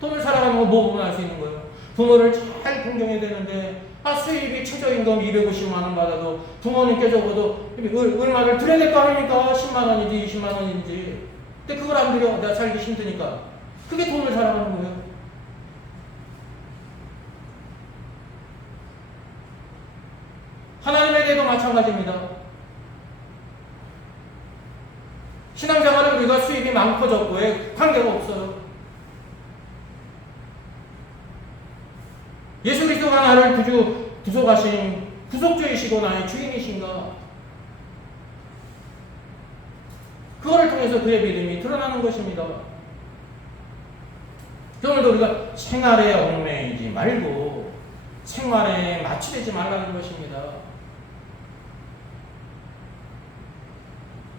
돈을 사랑하는 거 뭐 보면 알 수 있는 거예요? 부모를 잘 공경해야 되는데, 수입이 최저임금 250만 원 받아도 부모님께 적어도 얼마를 드려야 될 거 아닙니까? 10만 원인지 20만 원인지. 근데 그걸 안 드려. 내가 살기 힘드니까. 그게 돈을 사랑하는 거예요. 하나님에 대해도 마찬가지입니다. 신앙생활은 우리가 수입이 많고 적고에 관계가 없어요. 예수 그리스도가 나를 구속하신 구속주이시고 나의 주인이신가? 그거를 통해서 그의 믿음이 드러나는 것입니다. 오늘도 우리가 생활에 얽매이지 말고 생활에 마취되지 말라는 것입니다.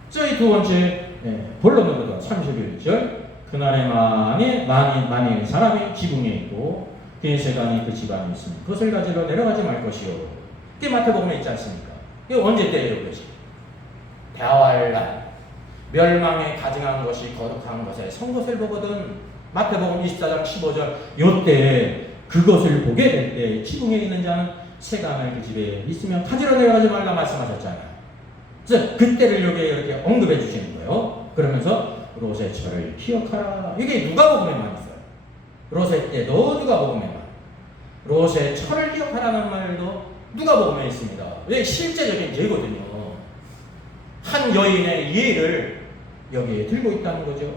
저희 두 번째 본론으로도 31절 그날에 많이 사람이 지붕에 있고 그의 세간이 그 집안에 있으니 그것을 가지러 내려가지 말 것이요. 이게 마태복음에 있지 않습니까? 이게 언제 때예요 그것이? 대활날 멸망에 가증한 것이 거룩한 것에 선 것을 보거든. 마태복음 24장 15절 요때 그것을 보게 될 때 지붕에 있는 자는 세간을 그 집에 있으면 가지러 내려가지 말라 말씀하셨잖아요. 그래서 그때를 여기에 이렇게 언급해 주시는 거예요. 그러면서 롯의 철을 기억하라. 이게 누가복음에만 있어요. 롯의 때도 누가복음에만. 롯의 철을 기억하라는 말도 누가복음에 있습니다. 이게 실제적인 예거든요. 한 여인의 예를 여기에 들고 있다는 거죠.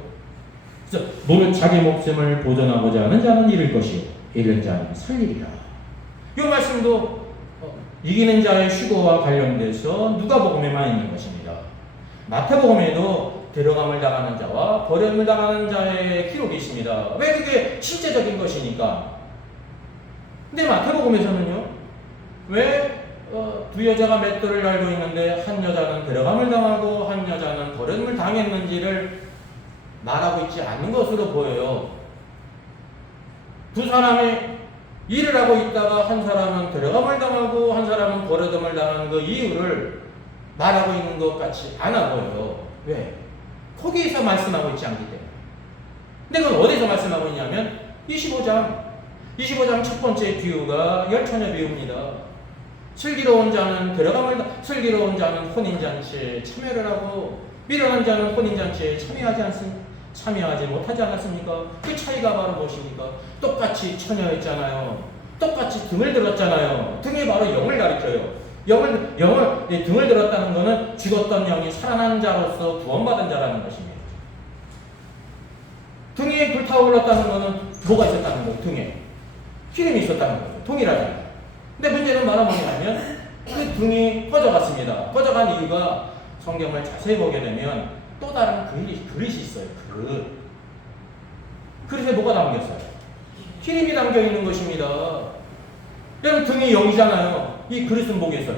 그래서 자기 목숨을 보존하고자 하는 자는 잃을 것이요 잃은 자는 살리리라. 이 말씀도 이기는 자의 휴거와 관련돼서 누가복음에만 있는 것입니다. 마태복음에도 데려감을 당하는 자와 버림을 당하는 자의 기록이 있습니다. 왜 그게 실제적인 것이니까. 근데 마태복음에서는요, 왜 두 여자가 맷돌을 달고 있는데 한 여자는 데려감을 당하고 한 여자는 버림을 당했는지를 말하고 있지 않는 것으로 보여요. 두 사람이 일을 하고 있다가 한 사람은 데려감을 당하고 한 사람은 버려둠을 당하는 그 이유를 말하고 있는 것 같이 않아 보여요. 왜? 거기에서 말씀하고 있지 않기 때문에. 근데 그건 어디서 말씀하고 있냐면 25장 첫 번째 비유가 열처녀 비유입니다. 슬기로운 자는 슬기로운 자는 혼인잔치에 참여를 하고 미련한 자는 혼인잔치에 참여하지 못하지 않았습니까? 그 차이가 바로 무엇입니까? 똑같이 처녀였잖아요. 똑같이 등을 들었잖아요. 등이 바로 영을 가리켜요. 등을 들었다는 것은 죽었던 영이 살아난 자로서 구원받은 자라는 것입니다. 등이 불타올랐다는 것은 뭐가 있었다는 거예요? 등에 기름이 있었다는 거죠. 동일하잖아요. 근데 문제는 뭐냐면 그 등이 꺼져갔습니다. 꺼져간 이유가 성경을 자세히 보게 되면 또 다른 그릇이 있어요. 그릇에 뭐가 담겼어요? 기름이 담겨 있는 것입니다. 여러분 등이 영이잖아요. 이 그릇은 뭐겠어요?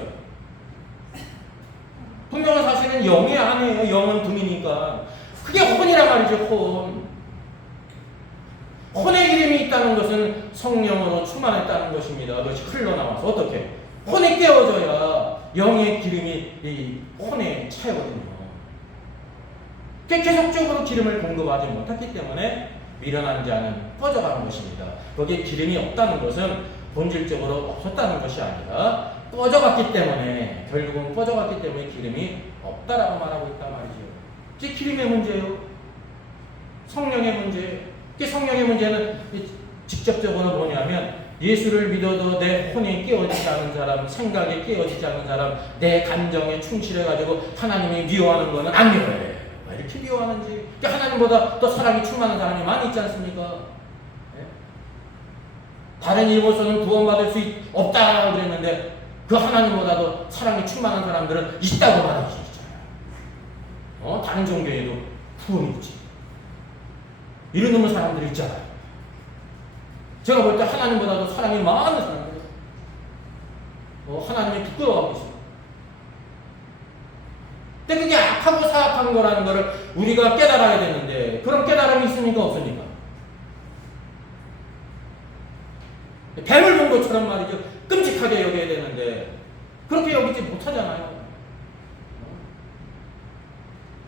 분명한 사실은 영이 아니에요. 영은 등이니까. 그게 혼이란 말이죠. 혼의 기름이 있다는 것은 성령으로 충만했다는 것입니다. 그것이 흘러나와서 어떻게? 혼에 깨어져야 영의 기름이 이 혼에 차거든요. 계속적으로 기름을 공급하지 못했기 때문에 미련한 자는 꺼져가는 것입니다. 거기에 기름이 없다는 것은 본질적으로 없었다는 것이 아니라 꺼져갔기 때문에, 결국은 꺼져갔기 때문에 기름이 없다라고 말하고 있단 말이죠. 이게 기름의 문제예요. 성령의 문제예요. 성령의 문제는 직접적으로 뭐냐면 예수를 믿어도 내 혼이 깨어지지 않은 사람, 생각이 깨어지지 않은 사람, 내 감정에 충실해가지고 하나님이 미워하는 것은 안 미워해. 왜 이렇게 미워하는지. 하나님보다 더 사랑이 충만한 사람이 많이 있지 않습니까? 네? 다른 일로서는 구원받을 수 없다고 그랬는데 그 하나님보다도 사랑이 충만한 사람들은 있다고 말할 수 있잖아요. 다른 종교에도 구원이 있지. 이런 놈의 사람들이 있잖아요. 제가 볼 때 하나님보다도 사랑이 많은 사람들, 하나님이 부끄러워하고 있어요. 근데 그게 악하고 사악한 거라는 거를 우리가 깨달아야 되는데, 그런 깨달음이 있습니까? 없습니까? 뱀을 본 것처럼 말이죠. 끔찍하게 여겨야 되는데, 그렇게 여기지 못하잖아요.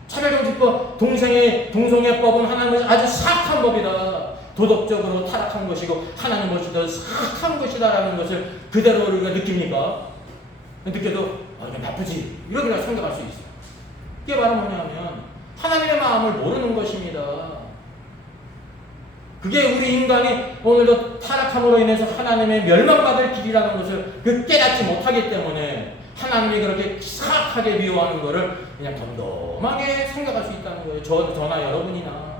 차별금지법, 동성애법은 하나님의 아주 사악한 법이다. 도덕적으로 타락한 것이고 하나님보다 더 사악한 것이다라는 것을 그대로 우리가 느낍니까? 느껴도 이건 나쁘지 이렇게 생각할 수 있어요. 이게 바로 뭐냐면 하나님의 마음을 모르는 것입니다. 그게 우리 인간이 오늘도 타락함으로 인해서 하나님의 멸망받을 길이라는 것을 깨닫지 못하기 때문에 하나님이 그렇게 사악하게 미워하는 것을 그냥 덤덤하게 생각할 수 있다는 거예요. 저나 여러분이나.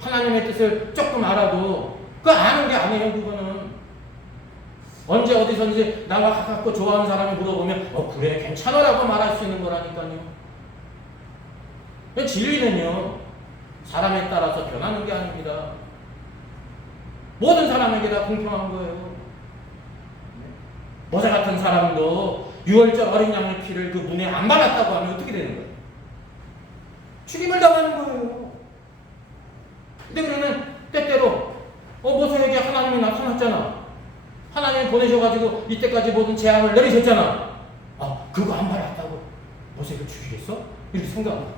하나님의 뜻을 조금 알아도 그거 아는 게 아니에요. 그거는 언제 어디선지 나와 가깝고 좋아하는 사람이 물어보면 그래 괜찮아라고 말할 수 있는 거라니까요. 진리는요 사람에 따라서 변하는 게 아닙니다. 모든 사람에게 다 공평한 거예요. 모세 같은 사람도 6월절 어린 양의 피를 그 문에 안 발랐다고 하면 어떻게 되는 거예요? 죽임을 당하는 거예요. 근데 우리는 때때로 모세에게 하나님이 나타났잖아. 하나님이 보내셔가지고 이때까지 모든 재앙을 내리셨잖아. 그거 안 받았다고 모세를 죽이겠어? 이렇게 생각합니다.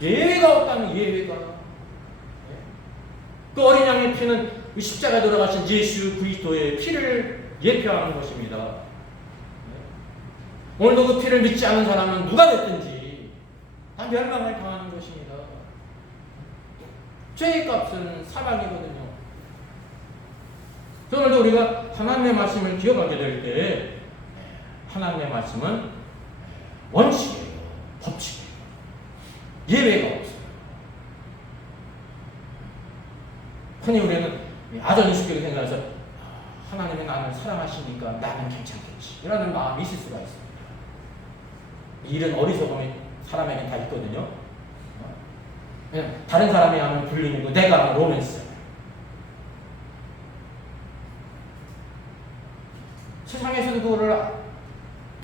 예외가 없다면 예외가. 그 어린 양의 피는 십자가에 돌아가신 예수 그리스도의 피를 예표하는 것입니다. 오늘도 그 피를 믿지 않는 사람은 누가 됐든지 다 멸망을 당하는 것입니다. 죄의 값은 사망이거든요. 오늘도 우리가 하나님의 말씀을 기억하게 될 때 하나님의 말씀은 원칙이에요. 법칙이에요. 예외가 없어요. 흔히 우리는 아전인 식으로 생각해서 하나님이 나를 사랑하시니까 나는 괜찮겠지 이라는 마음이 있을 수가 있습니다. 이런 어리석음이 사람에게 다 있거든요. 그냥 다른 사람이 하면 불륜이고 내가 하면 로맨스. 세상에서도 그거를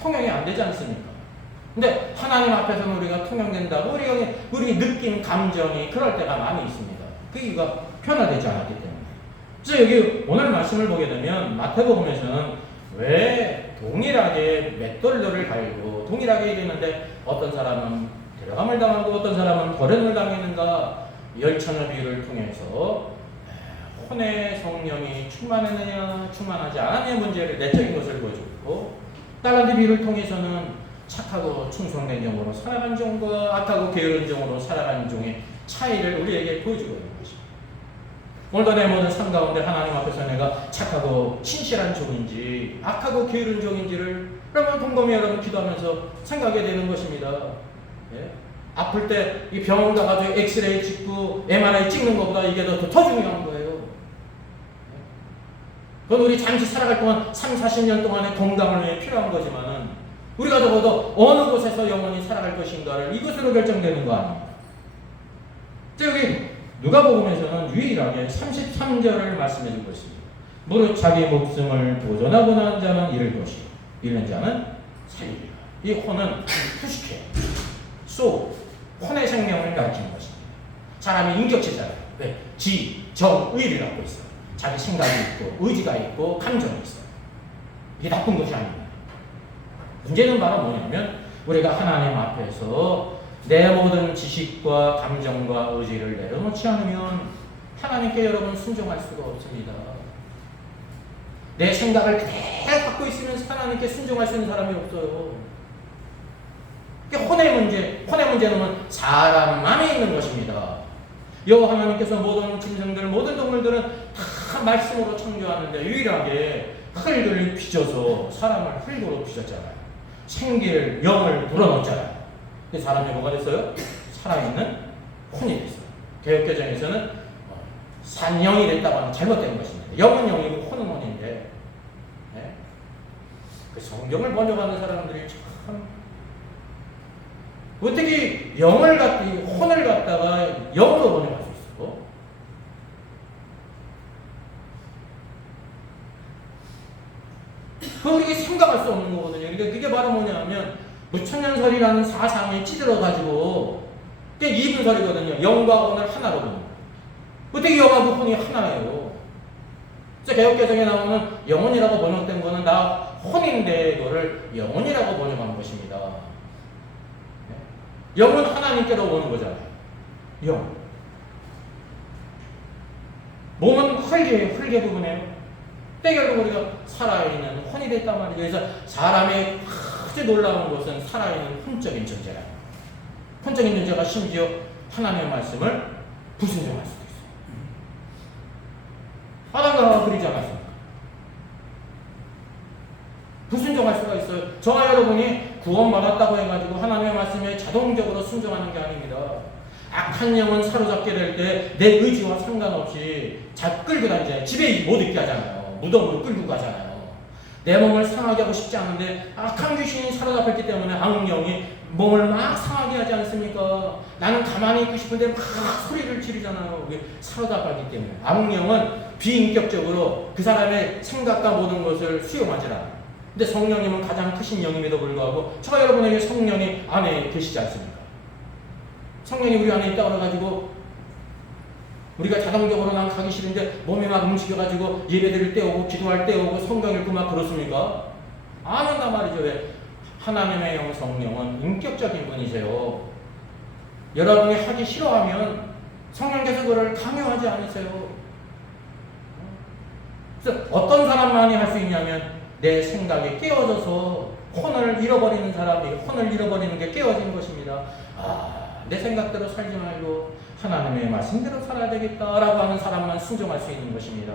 통용이 안 되지 않습니까? 근데 하나님 앞에서는 우리가 통용된다고 우리 느낌, 감정이 그럴 때가 많이 있습니다. 그 이유가 변화되지 않았기 때문에. 그래서 여기 오늘 말씀을 보게 되면 마태복음에서는 왜 동일하게 맷돌들을 갈고 동일하게 이르는데 어떤 사람은 데려감을 당하고 어떤 사람은 버림을 당했는가 열천의 비유를 통해서 혼의 성령이 충만했느냐 충만하지 않았느냐의 문제를 내적인 것을 보여주고 달란트 비유를 통해서는 착하고 충성된 종으로 살아간 종과 악하고 게으른 종으로 살아간 종의 차이를 우리에게 보여주고 있는 것입니다. 오늘도 내 모든 삶 가운데 하나님 앞에서 내가 착하고 신실한 종인지 악하고 게으른 종인지를 여러분 곰곰이 여러분 기도하면서 생각하게 되는 것입니다. 예? 아플 때 이 병원 가가지고 엑스레이 찍고 MRI 찍는 것보다 이게 더 중요한 거예요. 그건 우리 잠시 살아갈 동안 30-40년 동안의 건강을 위해 필요한 거지만은 우리가 적어도 어느 곳에서 영원히 살아갈 것인가를 이것으로 결정되는 거 아닙니까? 여기 누가복음에서는 유일하게 33절을 말씀해 주고 있습니다. 무릇 자기 목숨을 보존하고 난 자는 잃을 것이요 잃는 자는 살리리라. 이 혼은 후식해 혼의 생명을 가르치는 것입니다. 사람이 인격체잖아요. 왜? 지, 정, 의리라고 있어요. 자기 생각이 있고 의지가 있고 감정이 있어요. 이게 나쁜 것이 아닙니다. 문제는 바로 뭐냐면 우리가 하나님 앞에서 내 모든 지식과 감정과 의지를 내려놓지 않으면 하나님께 여러분 순종할 수가 없습니다. 내 생각을 그대로 갖고 있으면 하나님께 순종할 수 있는 사람이 없어요. 혼의 문제는 사람 안에 있는 것입니다. 여호와 하나님께서 모든 짐승들, 모든 동물들은 다 말씀으로 창조하는데 유일하게 흙을 빚어서 사람을 흙으로 빚었잖아요. 생기를, 영을 불어넣었잖아요. 근데 사람이 뭐가 됐어요? 살아있는 혼이 됐어요. 개혁개정에서는 산영이 됐다고 하면 잘못된 것입니다. 영은 영이고 혼은 혼인데 네? 그 성경을 번역하는 사람들이 참 어떻게 혼을 갖다가 영으로 번역할 수 있어? 그거 우리가 생각할 수 없는 거거든요. 그러니까 그게 바로 뭐냐면 무천년설이라는 사상에 찌들어가지고 그게 이분설이거든요. 영과 혼을 하나로 보는. 어떻게 영하고 혼이 하나예요? 그래서 개혁개정에 나오는 영혼이라고 번역된 거는 나 혼인데 이거를 영혼이라고 번역한 것입니다. 영은 하나님께로 오는 거잖아요. 영. 몸은 흙의 부분이에요. 때 결국 우리가 살아있는 혼이 됐단 말이죠. 그래서 사람의 아주 놀라운 것은 살아있는 혼적인 존재라. 혼적인 존재가 심지어 하나님의 말씀을 불순종할 수도 있어요. 아담과 하와가 그러지 않았습니까? 불순종할 수가 있어요. 저와 여러분이 구원받았다고 해가지고 하나님의 말씀에 자동적으로 순종하는 게 아닙니다. 악한 영은 사로잡게 될 때 내 의지와 상관없이 끌고 다니잖아요. 집에 못 있게 하잖아요. 무덤으로 끌고 가잖아요. 내 몸을 상하게 하고 싶지 않은데 악한 귀신이 사로잡혔기 때문에 악령이 몸을 막 상하게 하지 않습니까? 나는 가만히 있고 싶은데 막 소리를 지르잖아요. 사로잡았기 때문에. 악령은 비인격적으로 그 사람의 생각과 모든 것을 수용하지 않아요. 근데 성령님은 가장 크신 영임에도 불구하고 저와 여러분에게 성령이 안에 계시지 않습니까? 성령이 우리 안에 있다고 해가지고 우리가 자동적으로 난 가기 싫은데 몸이 막 움직여가지고 예배드릴 때 오고 기도할 때 오고 성경 읽고 막 그렇습니까? 안 한단 말이죠. 왜? 하나님의 영 성령은 인격적인 분이세요. 여러분이 하기 싫어하면 성령께서 그를 강요하지 않으세요. 그래서 어떤 사람만이 할 수 있냐면 내 생각이 깨어져서 혼을 잃어버리는 사람이 혼을 잃어버리는 게 깨어진 것입니다. 내 생각대로 살지 말고 하나님의 말씀대로 살아야 되겠다라고 하는 사람만 순종할 수 있는 것입니다.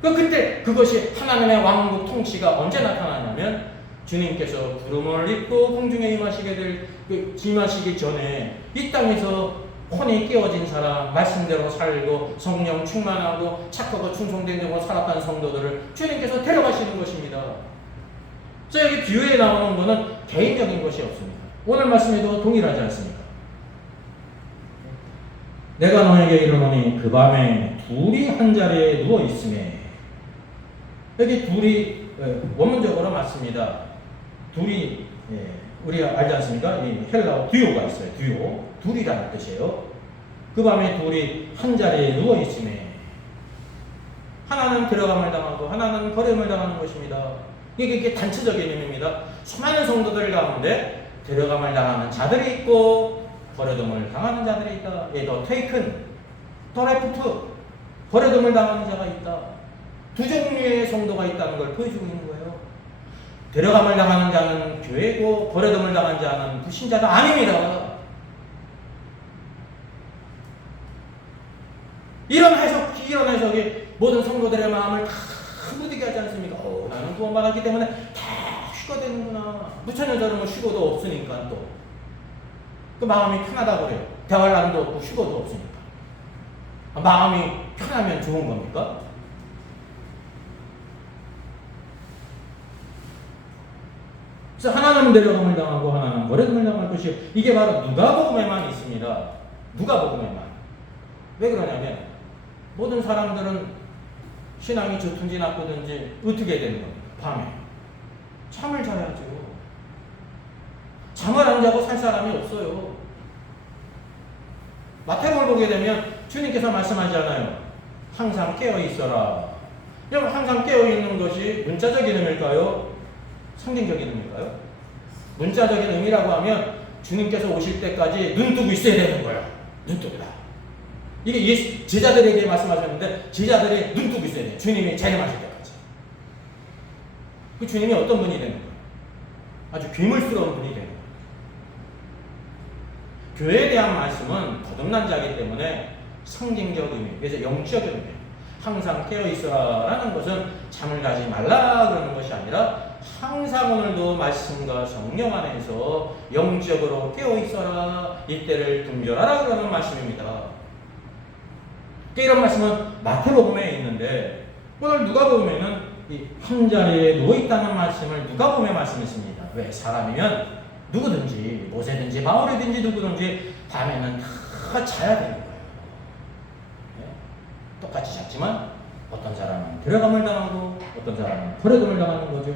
그때 그것이 하나님의 왕국 통치가 언제 나타나냐면 주님께서 구름을 입고 공중에 임하시기 전에 이 땅에서 혼이 깨어진 사람, 말씀대로 살고 성령 충만하고 착하고 충성된 영으로 살았다는 성도들을 주님께서 데려가시는 것입니다. 그래서 여기 비유에 나오는 것은 개인적인 것이 없습니다. 오늘 말씀에도 동일하지 않습니까? 내가 너에게 이르노니 그 밤에 둘이 한 자리에 누워 있음에, 여기 둘이 원문적으로 맞습니다. 둘이 우리가 알지 않습니까? 이 헬라어 듀오가 있어요. 듀오. 둘이라는 뜻이에요. 그 밤에 둘이 한 자리에 누워 있음에 하나는 들어감을 당하고 하나는 버림을 당하는 것입니다. 이게 단체적인 의미입니다. 수많은 성도들 가운데 들어감을 당하는 자들이 있고 버려둠을 당하는 자들이 있다. 더 테이큰, 더 레프트, 버려둠을 당하는 자가 있다. 두 종류의 성도가 있다는 걸 보여주고 있는 거예요. 데려감을 당하는 자는 교회고 버려둠을 당한 자는 불신자가 아닙니다. 이런 해석이 모든 성도들의 마음을 다 흐르게 하지 않습니까? 나는 구원받았기 때문에 다 휴가 되는구나. 무천년자는 뭐 휴고도 없으니까 또 그 마음이 편하다고 그래요. 대할 날도 없고 휴고도 없으니까. 마음이 편하면 좋은 겁니까? 그래서 하나는 데려감을 당하고 하나는 버려둠을 당할 것이, 이게 바로 누가복음에만 있습니다. 누가복음에만. 왜 그러냐면 모든 사람들은 신앙이 좋든지 나쁘든지 어떻게 되는 겁니까? 밤에 잠을 자야죠. 잠을 안 자고 살 사람이 없어요. 마태복음을 보게 되면 주님께서 말씀하잖아요. 항상 깨어 있어라. 여러분, 항상 깨어 있는 것이 문자적인 의미일까요? 상징적인 의미일까요? 문자적인 의미라고 하면 주님께서 오실 때까지 눈 뜨고 있어야 되는 거예요. 눈 뜨고다. 이게 제자들에게 말씀하셨는데 제자들이 눈 뜨고 있어야 돼요. 주님이 재림하실 때까지. 그 주님이 어떤 분이 되는 거예요? 아주 괴물스러운 분이 되는 거예요. 교회에 대한 말씀은 거듭난 자이기 때문에 상징적 의미, 그래서 영적 의미, 항상 깨어 있어라라는 것은 잠을 자지 말라 그러는 것이 아니라 항상 오늘도 말씀과 성령 안에서 영적으로 깨어 있어라, 이때를 분별하라 그러는 말씀입니다. 이런 말씀은 마태복음에 있는데 오늘 누가복음에는 한 자리에 누워 있다는 말씀을 누가복음에 말씀했습니다. 왜? 사람이면 누구든지 모세든지 바울이든지 누구든지 밤에는 다 자야 되는 거예요. 네? 똑같이 잤지만 어떤 사람은 데려감을 당하고 어떤 사람은 버려둠을 당하는 거죠.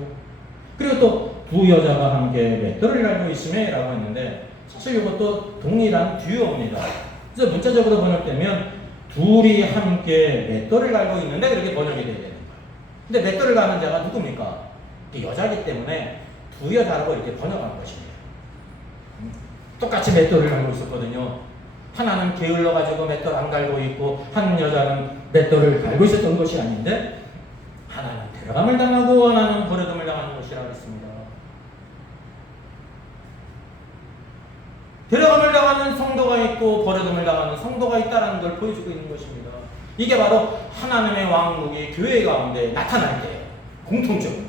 그리고 또 두 여자가 함께 맷돌을 갈고 있음에 라고 했는데 사실 이것도 동일한 듀오입니다. 그래서 문자적으로 번역되면 둘이 함께 맷돌을 갈고 있는데 그렇게 번역이 되어야 되는 거예요. 근데 맷돌을 가는 자가 누굽니까? 여자이기 때문에 두 여자라고 이렇게 번역한 것입니다. 똑같이 맷돌을 갈고 있었거든요. 하나는 게을러가지고 맷돌 안 갈고 있고 한 여자는 맷돌을 갈고 있었던 것이 아닌데 하나는 데려감을 당하고 하나는 버려둠을 당하는 것이라고 했습니다. 데려감을 당하는 성도가 있고 버려둠을 당하는 성도가 있다는 걸 보여주고 있는 것입니다. 이게 바로 하나님의 왕국이 교회 가운데 나타날 때예요. 공통적으로.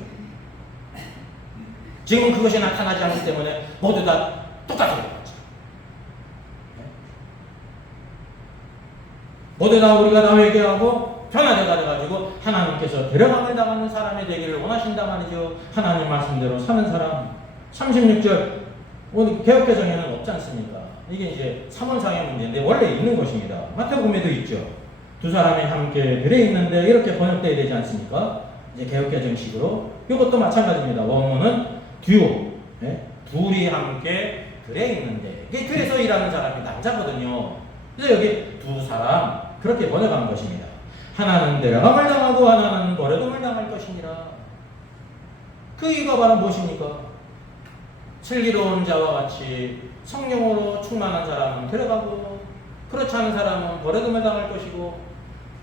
지금은 그것이 나타나지 않기 때문에 모두 다 똑같게 되는 거죠. 모두 다 우리가 다 회개하고 변화되가 돼가지고 하나님께서 데려감을 당하는 사람이 되기를 원하신다 말이죠. 하나님 말씀대로 사는 사람. 36절 오늘 개혁개정에는 없지 않습니까? 이게 이제 3원상의 문제인데 원래 있는 것입니다. 마태복음에도 있죠. 두 사람이 함께 들에 있는데 이렇게 번역되어야 되지 않습니까? 이제 개혁개정식으로 이것도 마찬가지입니다. 원문은 듀오, 예? 둘이 함께 들에 있는데 이게 들에서 일하는 사람이 남자거든요. 그래서 여기 두 사람 그렇게 번역한 것입니다. 하나는 데려감을 당하고 하나는 버려둠을 당할 것이니라. 그 이유가 바로 무엇입니까? 슬기로운 자와 같이 성령으로 충만한 사람은 데려가고 그렇지 않은 사람은 버려둠을 당할 것이고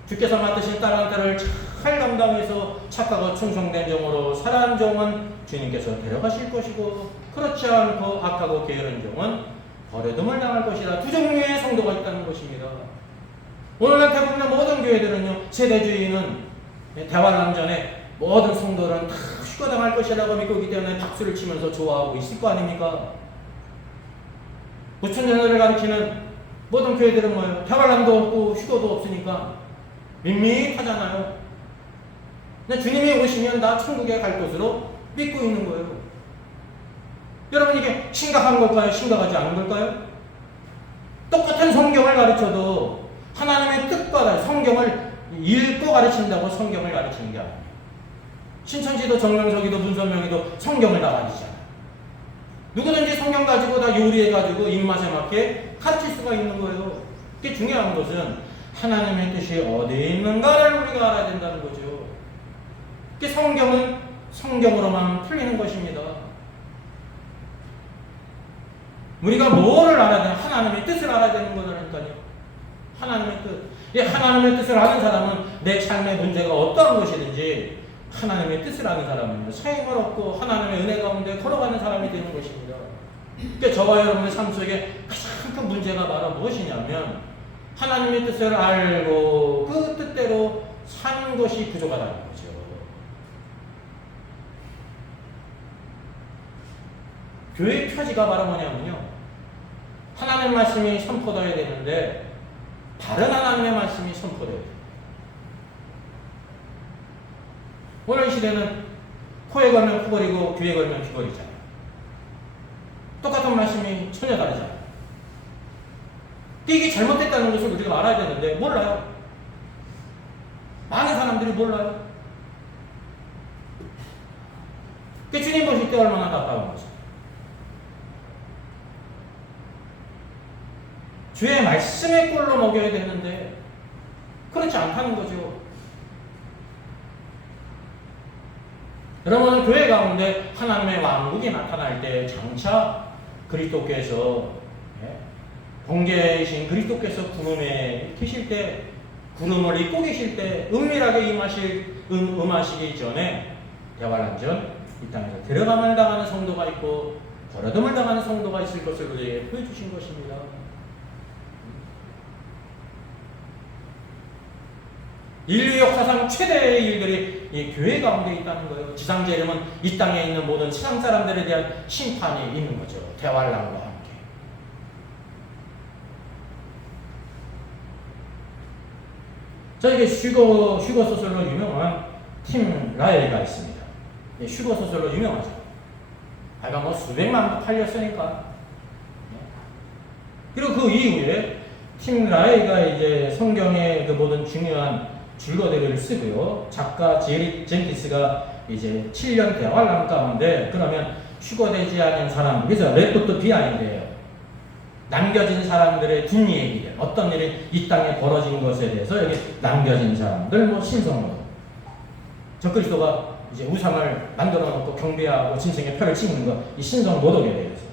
주께서 맡으신 딸란트를 잘 감당해서 착하고 충성된 종으로 살아난 종은 주님께서 데려가실 것이고 그렇지 않고 악하고 게으른 종은 버려둠을 당할 것이라. 두 종류의 성도가 있다는 것입니다. 오늘날 대부분의 모든 교회들은요, 세대주의는 대환란전에 모든 성도들은 다 휴거당할 것이라고 믿고 있기 때문에 박수를 치면서 좋아하고 있을 거 아닙니까? 부천전을 가리키는 모든 교회들은 뭐예요? 대환란도 없고 휴거도 없으니까 밋밋하잖아요. 근데 주님이 오시면 나 천국에 갈 것으로 믿고 있는 거예요. 여러분 이게 심각한 걸까요? 심각하지 않은 걸까요? 똑같은 성경을 가르쳐도 하나님의 뜻과 성경을 읽고 가르친다고 성경을 가르치는 게 아니에요. 신천지도 정명석이도 문선명이도 성경을 다 가르치잖아요. 누구든지 성경 가지고 다 요리해가지고 입맛에 맞게 가르칠 수가 있는 거예요. 그게 중요한 것은 하나님의 뜻이 어디에 있는가를 우리가 알아야 된다는 거죠. 그게 성경은 성경으로만 풀리는 것입니다. 우리가 뭐를 알아야 되나? 하나님의 뜻을 알아야 되는 거라니까요. 하나님의 뜻. 이 하나님의 뜻을 아는 사람은 내 삶의 문제가 어떠한 것이든지 하나님의 뜻을 아는 사람은요, 사임을 얻고 하나님의 은혜 가운데 걸어가는 사람이 되는 것입니다. 그러니까 저와 여러분의 삶 속에 가장 큰 문제가 바로 무엇이냐면 하나님의 뜻을 알고 그 뜻대로 사는 것이 부족하다는 거죠. 교회의 표지가 바로 뭐냐면요, 하나님의 말씀이 선포되어야 되는데 다른 하나님의 말씀이 선포되어야 돼요. 오늘 시대는 코에 걸면 코걸이고 귀에 걸면 귀걸이잖아요. 똑같은 말씀이 전혀 다르잖아요. 이게 잘못됐다는 것을 우리가 알아야 되는데 몰라요. 많은 사람들이 몰라요. 그 주님 보실 때 얼마나 답답한 거죠. 주의 말씀의 꼴로 먹여야 되는데 그렇지 않다는 거죠. 여러분, 교회 가운데 하나님의 왕국이 나타날 때 장차 그리스도께서 번개이신 그리스도께서 구름에 계실 때, 구름을 입고 계실 때 은밀하게 임하시기 전에 대환란전 이 땅에서 데려감을 당하는 성도가 있고 버려둠을 당하는 성도가 있을 것을 우리에게 보여주신 것입니다. 인류 역사상 최대의 일들이 이 교회 가운데 있다는 거예요. 지상재림은 이 땅에 있는 모든 세상 사람들에 대한 심판이 있는 거죠. 대환란과 함께. 저에게 슈거 소설로 유명한 팀 라엘가 있습니다. 슈거 소설로 유명하죠. 아까 뭐 수백만 부 팔렸으니까. 그리고 그 이후에 팀 라엘가 이제 성경의 그 모든 중요한 줄거리를 쓰고요. 작가 제리 젠키스가 이제 7년 대환란 가운데 그러면 휴거되지 않은 사람, 그래서 레프트 비하인드예요. 남겨진 사람들의 뒷얘기들, 어떤 일이 이 땅에 벌어진 것에 대해서 여기 남겨진 사람들, 뭐 신성모, 적그리스도가 이제 우상을 만들어 놓고 경배하고 짐승의 표를 찍는 것, 이 신성 모독에 대해서.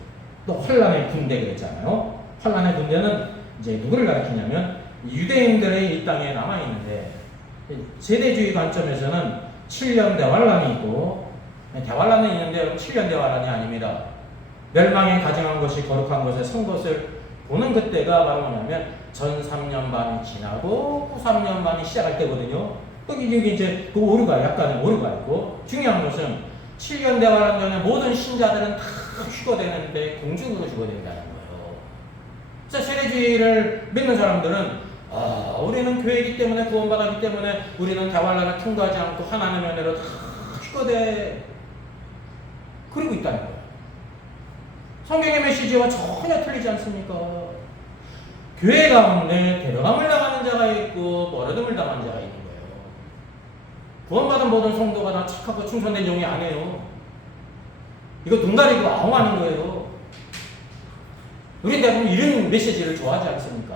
또 환란의 군대 그랬잖아요. 환란의 군대는 이제 누구를 가리키냐면 유대인들의 이 땅에 남아 있는데, 세대주의 관점에서는 7년 대환란이 있고, 대환란은 있는데 7년 대환란이 아닙니다. 멸망에 가증한 것이 거룩한 것에 선 것을 보는 그때가 바로 뭐냐면 전 3년 반이 지나고 후 3년 반이 시작할 때거든요. 여기 이제 그 오류가 약간의 오류가 있고, 중요한 것은 7년 대환란 전에 모든 신자들은 다 휴거되는데 공중으로 휴거된다는 거예요. 그래서 세대주의를 믿는 사람들은 우리는 교회이기 때문에 구원받았기 때문에 우리는 대환란을 통과하지 않고 하나님의 은혜로 다 휴거돼. 그러고 있다는 거예요. 성경의 메시지와 전혀 틀리지 않습니까? 교회 가운데 데려감을 당하는 자가 있고 버려둠을 당하는 자가 있는 거예요. 구원받은 모든 성도가 다 착하고 충성된 종이 아니에요. 이거 눈 가리고 아웅하는 거예요. 우리 대부분 이런 메시지를 좋아하지 않습니까?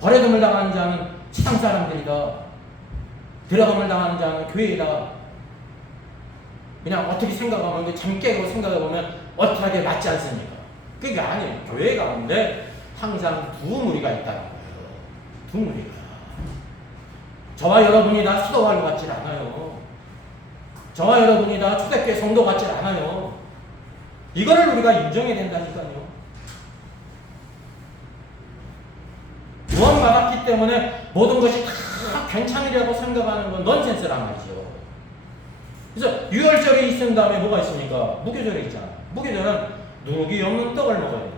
버려둠을 당하는 자는 세상 사람들이다. 들어감을 당하는 자는 교회이다. 그냥 어떻게 생각하면 잠 깨고 생각해보면 어떻게 맞지 않습니까? 그게 아니에요. 교회 가운데 항상 두 무리가 있다는 거예요. 두 무리가. 저와 여러분이 다 수도관로 같지 않아요. 저와 여러분이 다 초대교회 성도 같지 않아요. 이거를 우리가 인정해야 된다니까요. 구원받았기 때문에 모든 것이 다 괜찮으려고 생각하는 건 넌센스란 말이죠. 그래서 유월절이 있은 다음에 뭐가 있습니까? 무교절이 있잖아요. 무교절은 누룩이 없는 떡을 먹어야 돼요.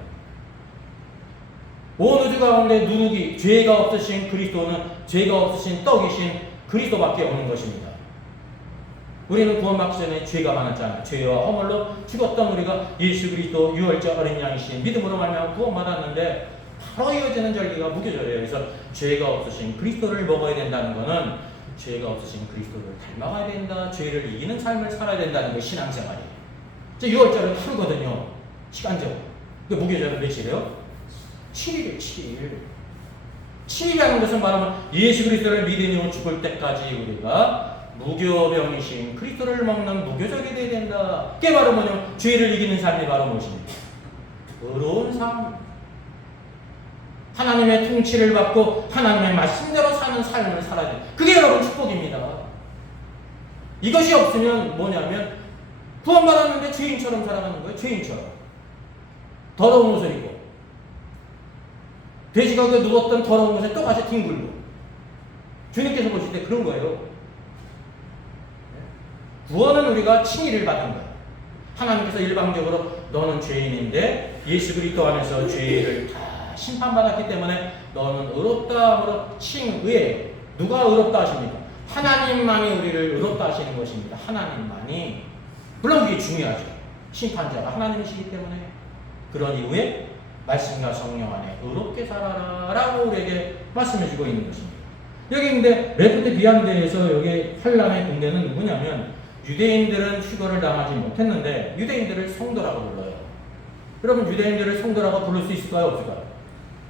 온 우주 가운데 누룩이 죄가 없으신 그리스도는 죄가 없으신 떡이신 그리스도밖에 없는 것입니다. 우리는 구원받기 전에 죄가 많았잖아요. 죄와 허물로 죽었던 우리가 예수 그리스도 유월절 어린 양이신 믿음으로 말미암아 구원받았는데 바로 이어지는 절기가 무교절이에요. 그래서 죄가 없으신 그리스도를 먹어야 된다는 것은 죄가 없으신 그리스도를 닮아가야 된다. 죄를 이기는 삶을 살아야 된다는 게 신앙생활이에요. 6월절은 하루거든요. 시간적으로. 무교절은 며칠이에요? 7일이에요. 7일. 7일이라는 것은 말하면 예수 그리스도를 믿으며 죽을 때까지 우리가 무교병이신 그리스도를 먹는 무교절이 되어야 된다. 그게 바로 뭐냐면 죄를 이기는 삶이 바로 무엇입니까? 의로운 삶. 하나님의 통치를 받고 하나님의 말씀대로 사는 삶을 살아야 돼요. 그게 여러분 축복입니다. 이것이 없으면 뭐냐면 구원받았는데 죄인처럼 살아가는 거예요. 죄인처럼. 더러운 옷을 입고 돼지가 그 누웠던 더러운 곳에 똑같이 뒹굴고 주님께서 보실 때 그런 거예요. 구원은 우리가 칭의를 받은 거예요. 하나님께서 일방적으로 너는 죄인인데 예수 그리스도 안에서 죄를 다 심판받았기 때문에 너는 의롭다 함으로 칭의예요. 누가 의롭다 하십니까? 하나님만이 우리를 의롭다 하시는 것입니다. 하나님만이. 물론 그게 중요하죠. 심판자가 하나님이시기 때문에. 그런 이후에 말씀과 성령 안에 의롭게 살아라 라고 우리에게 말씀해주고 있는 것입니다. 여기 근데 레프트 비안대에서 여기 환란의 군대는 누구냐면 유대인들은 휴거를 당하지 못했는데 유대인들을 성도라고 불러요. 여러분 유대인들을 성도라고 부를 수 있을까요? 없을까요?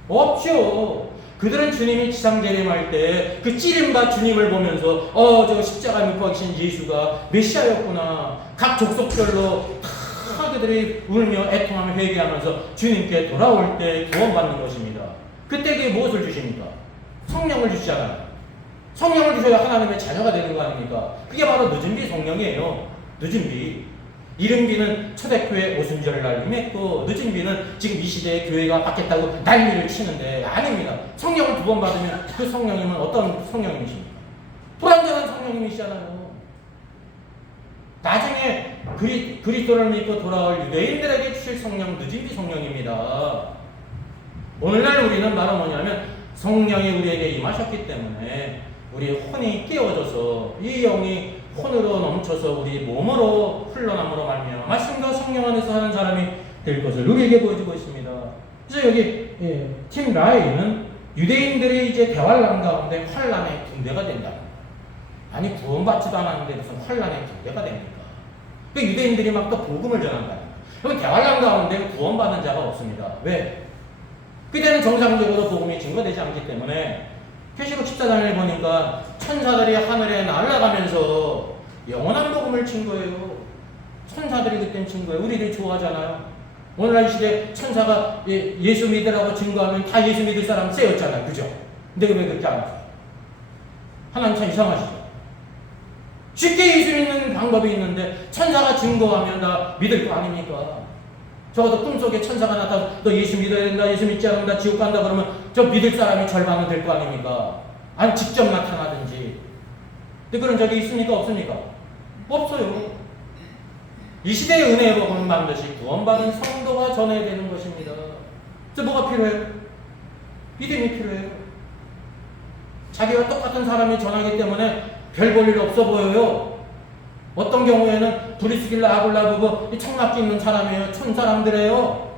없죠. 그들은 주님이 지상재림할 때 그 찌림바 주님을 보면서 저 십자가 못 박히신 예수가 메시아였구나. 각 족속별로 다 그들이 울며 애통하며 회개하면서 주님께 돌아올 때 구원받는 것입니다. 그때 그게 무엇을 주십니까? 성령을 주시잖아요. 성령을 주셔야 하나님의 자녀가 되는 거 아닙니까? 그게 바로 늦은 비 성령이에요. 늦은 비. 이른 비는 초대교회 오순절날 임했고 늦은 비는 지금 이 시대에 교회가 받겠다고 난리를 치는데 아닙니다. 성령을 두 번 받으면 그 성령님은 어떤 성령님이십니까? 불완전한 성령님이시잖아요. 나중에 그리스도를 믿고 돌아올 유대인들에게 주실 성령 늦은 비 성령입니다. 오늘날 우리는 바로 뭐냐면 성령이 우리에게 임하셨기 때문에 우리 혼이 깨어져서 이 영이 혼으로 넘쳐서 우리 몸으로 흘러남으로 말미암아 말씀과 성령 안에서 하는 사람이 될 것을 우리에게 보여주고 있습니다. 그래서 여기 팀 라이는 유대인들이 이제 대환란 가운데 환란의 군대가 된다. 아니 구원받지도 않았는데 무슨 환란의 군대가 됩니까? 그 유대인들이 막 또 복음을 전한다. 그럼 대환란 가운데 구원받은 자가 없습니다. 왜? 그때는 정상적으로 복음이 증거되지 않기 때문에 계시록 14장을 보니까 천사들이 하늘에 날아가면서 영원한 복음을 친 거예요. 천사들이 그때는 친 거예요. 우리들이 좋아하잖아요. 오늘날 시대에 천사가 예수 믿으라고 증거하면 다 예수 믿을 사람 쎄였잖아요. 그죠? 근데 왜 그렇게 안 하세요? 하나님 참 이상하시죠? 쉽게 예수 믿는 방법이 있는데 천사가 증거하면 다 믿을 거 아닙니까? 적어도 꿈속에 천사가 나타나서 너 예수 믿어야 된다, 예수 믿지 않으면 나 지옥 간다 그러면 저 믿을 사람이 절반은 될 거 아닙니까? 아니 직접 나타나든지. 근데 그런 적이 있습니까? 없습니까? 없어요. 이 시대의 은혜의 복음은 반드시 구원받은 성도가 전해야 되는 것입니다. 그래서 뭐가 필요해요? 믿음이 필요해요. 자기와 똑같은 사람이 전하기 때문에 별 볼 일 없어 보여요. 어떤 경우에는 브리스길라 아굴라 부부 청락기 있는 사람이에요. 촌 사람들이에요.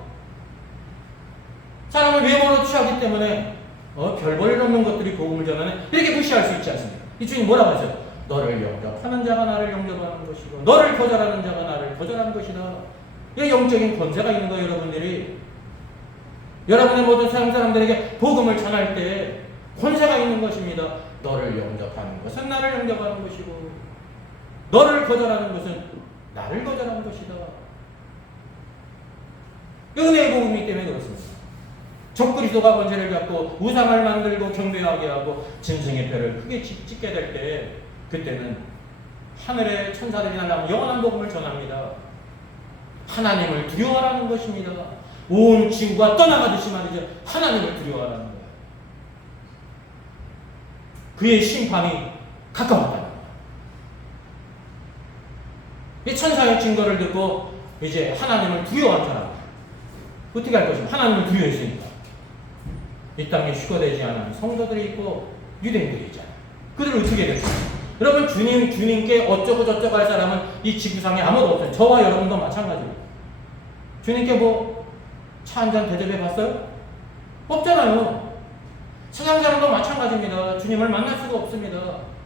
사람을 외모로 취하기 때문에 별 볼 일 없는 것들이 복음을 전하는 이렇게 무시할 수 있지 않습니까? 이 주님 뭐라고 했어요? 너를 영접하는 자가 나를 영접하는 것이고 너를 거절하는 자가 나를 거절하는 것이다. 이 영적인 권세가 있는 거예요, 여러분들이. 여러분의 모든 세상 사람들에게 복음을 전할 때 권세가 있는 것입니다. 너를 영접하는 것은 나를 영접하는 것이고 너를 거절하는 것은 나를 거절하는 것이다. 은혜의 복음이기 때문에 그렇습니다. 적그리스도가 권세를 잡고 우상을 만들고 경배하게 하고 짐승의 표를 크게 찍게 될 때 그때는 하늘의 천사들이 날아오면 영원한 복음을 전합니다. 하나님을 두려워하라는 것입니다. 온 지구가 떠나가듯이 말이죠. 하나님을 두려워하라는 거예요. 그의 심판이 가까웠다는 거예요. 이 천사의 증거를 듣고 이제 하나님을 두려워한 사람 어떻게 할 것입니까? 하나님을 두려워했으니까. 이 땅에 휴거되지 않은 성도들이 있고 유대인들이 있잖아요. 그들을 어떻게 될까요? 여러분 주님께 어쩌고 저쩌고 할 사람은 이 지구상에 아무도 없어요. 저와 여러분도 마찬가지예요. 주님께 뭐 차 한잔 대접해 봤어요? 없잖아요. 세상 사람도 마찬가지입니다. 주님을 만날 수가 없습니다.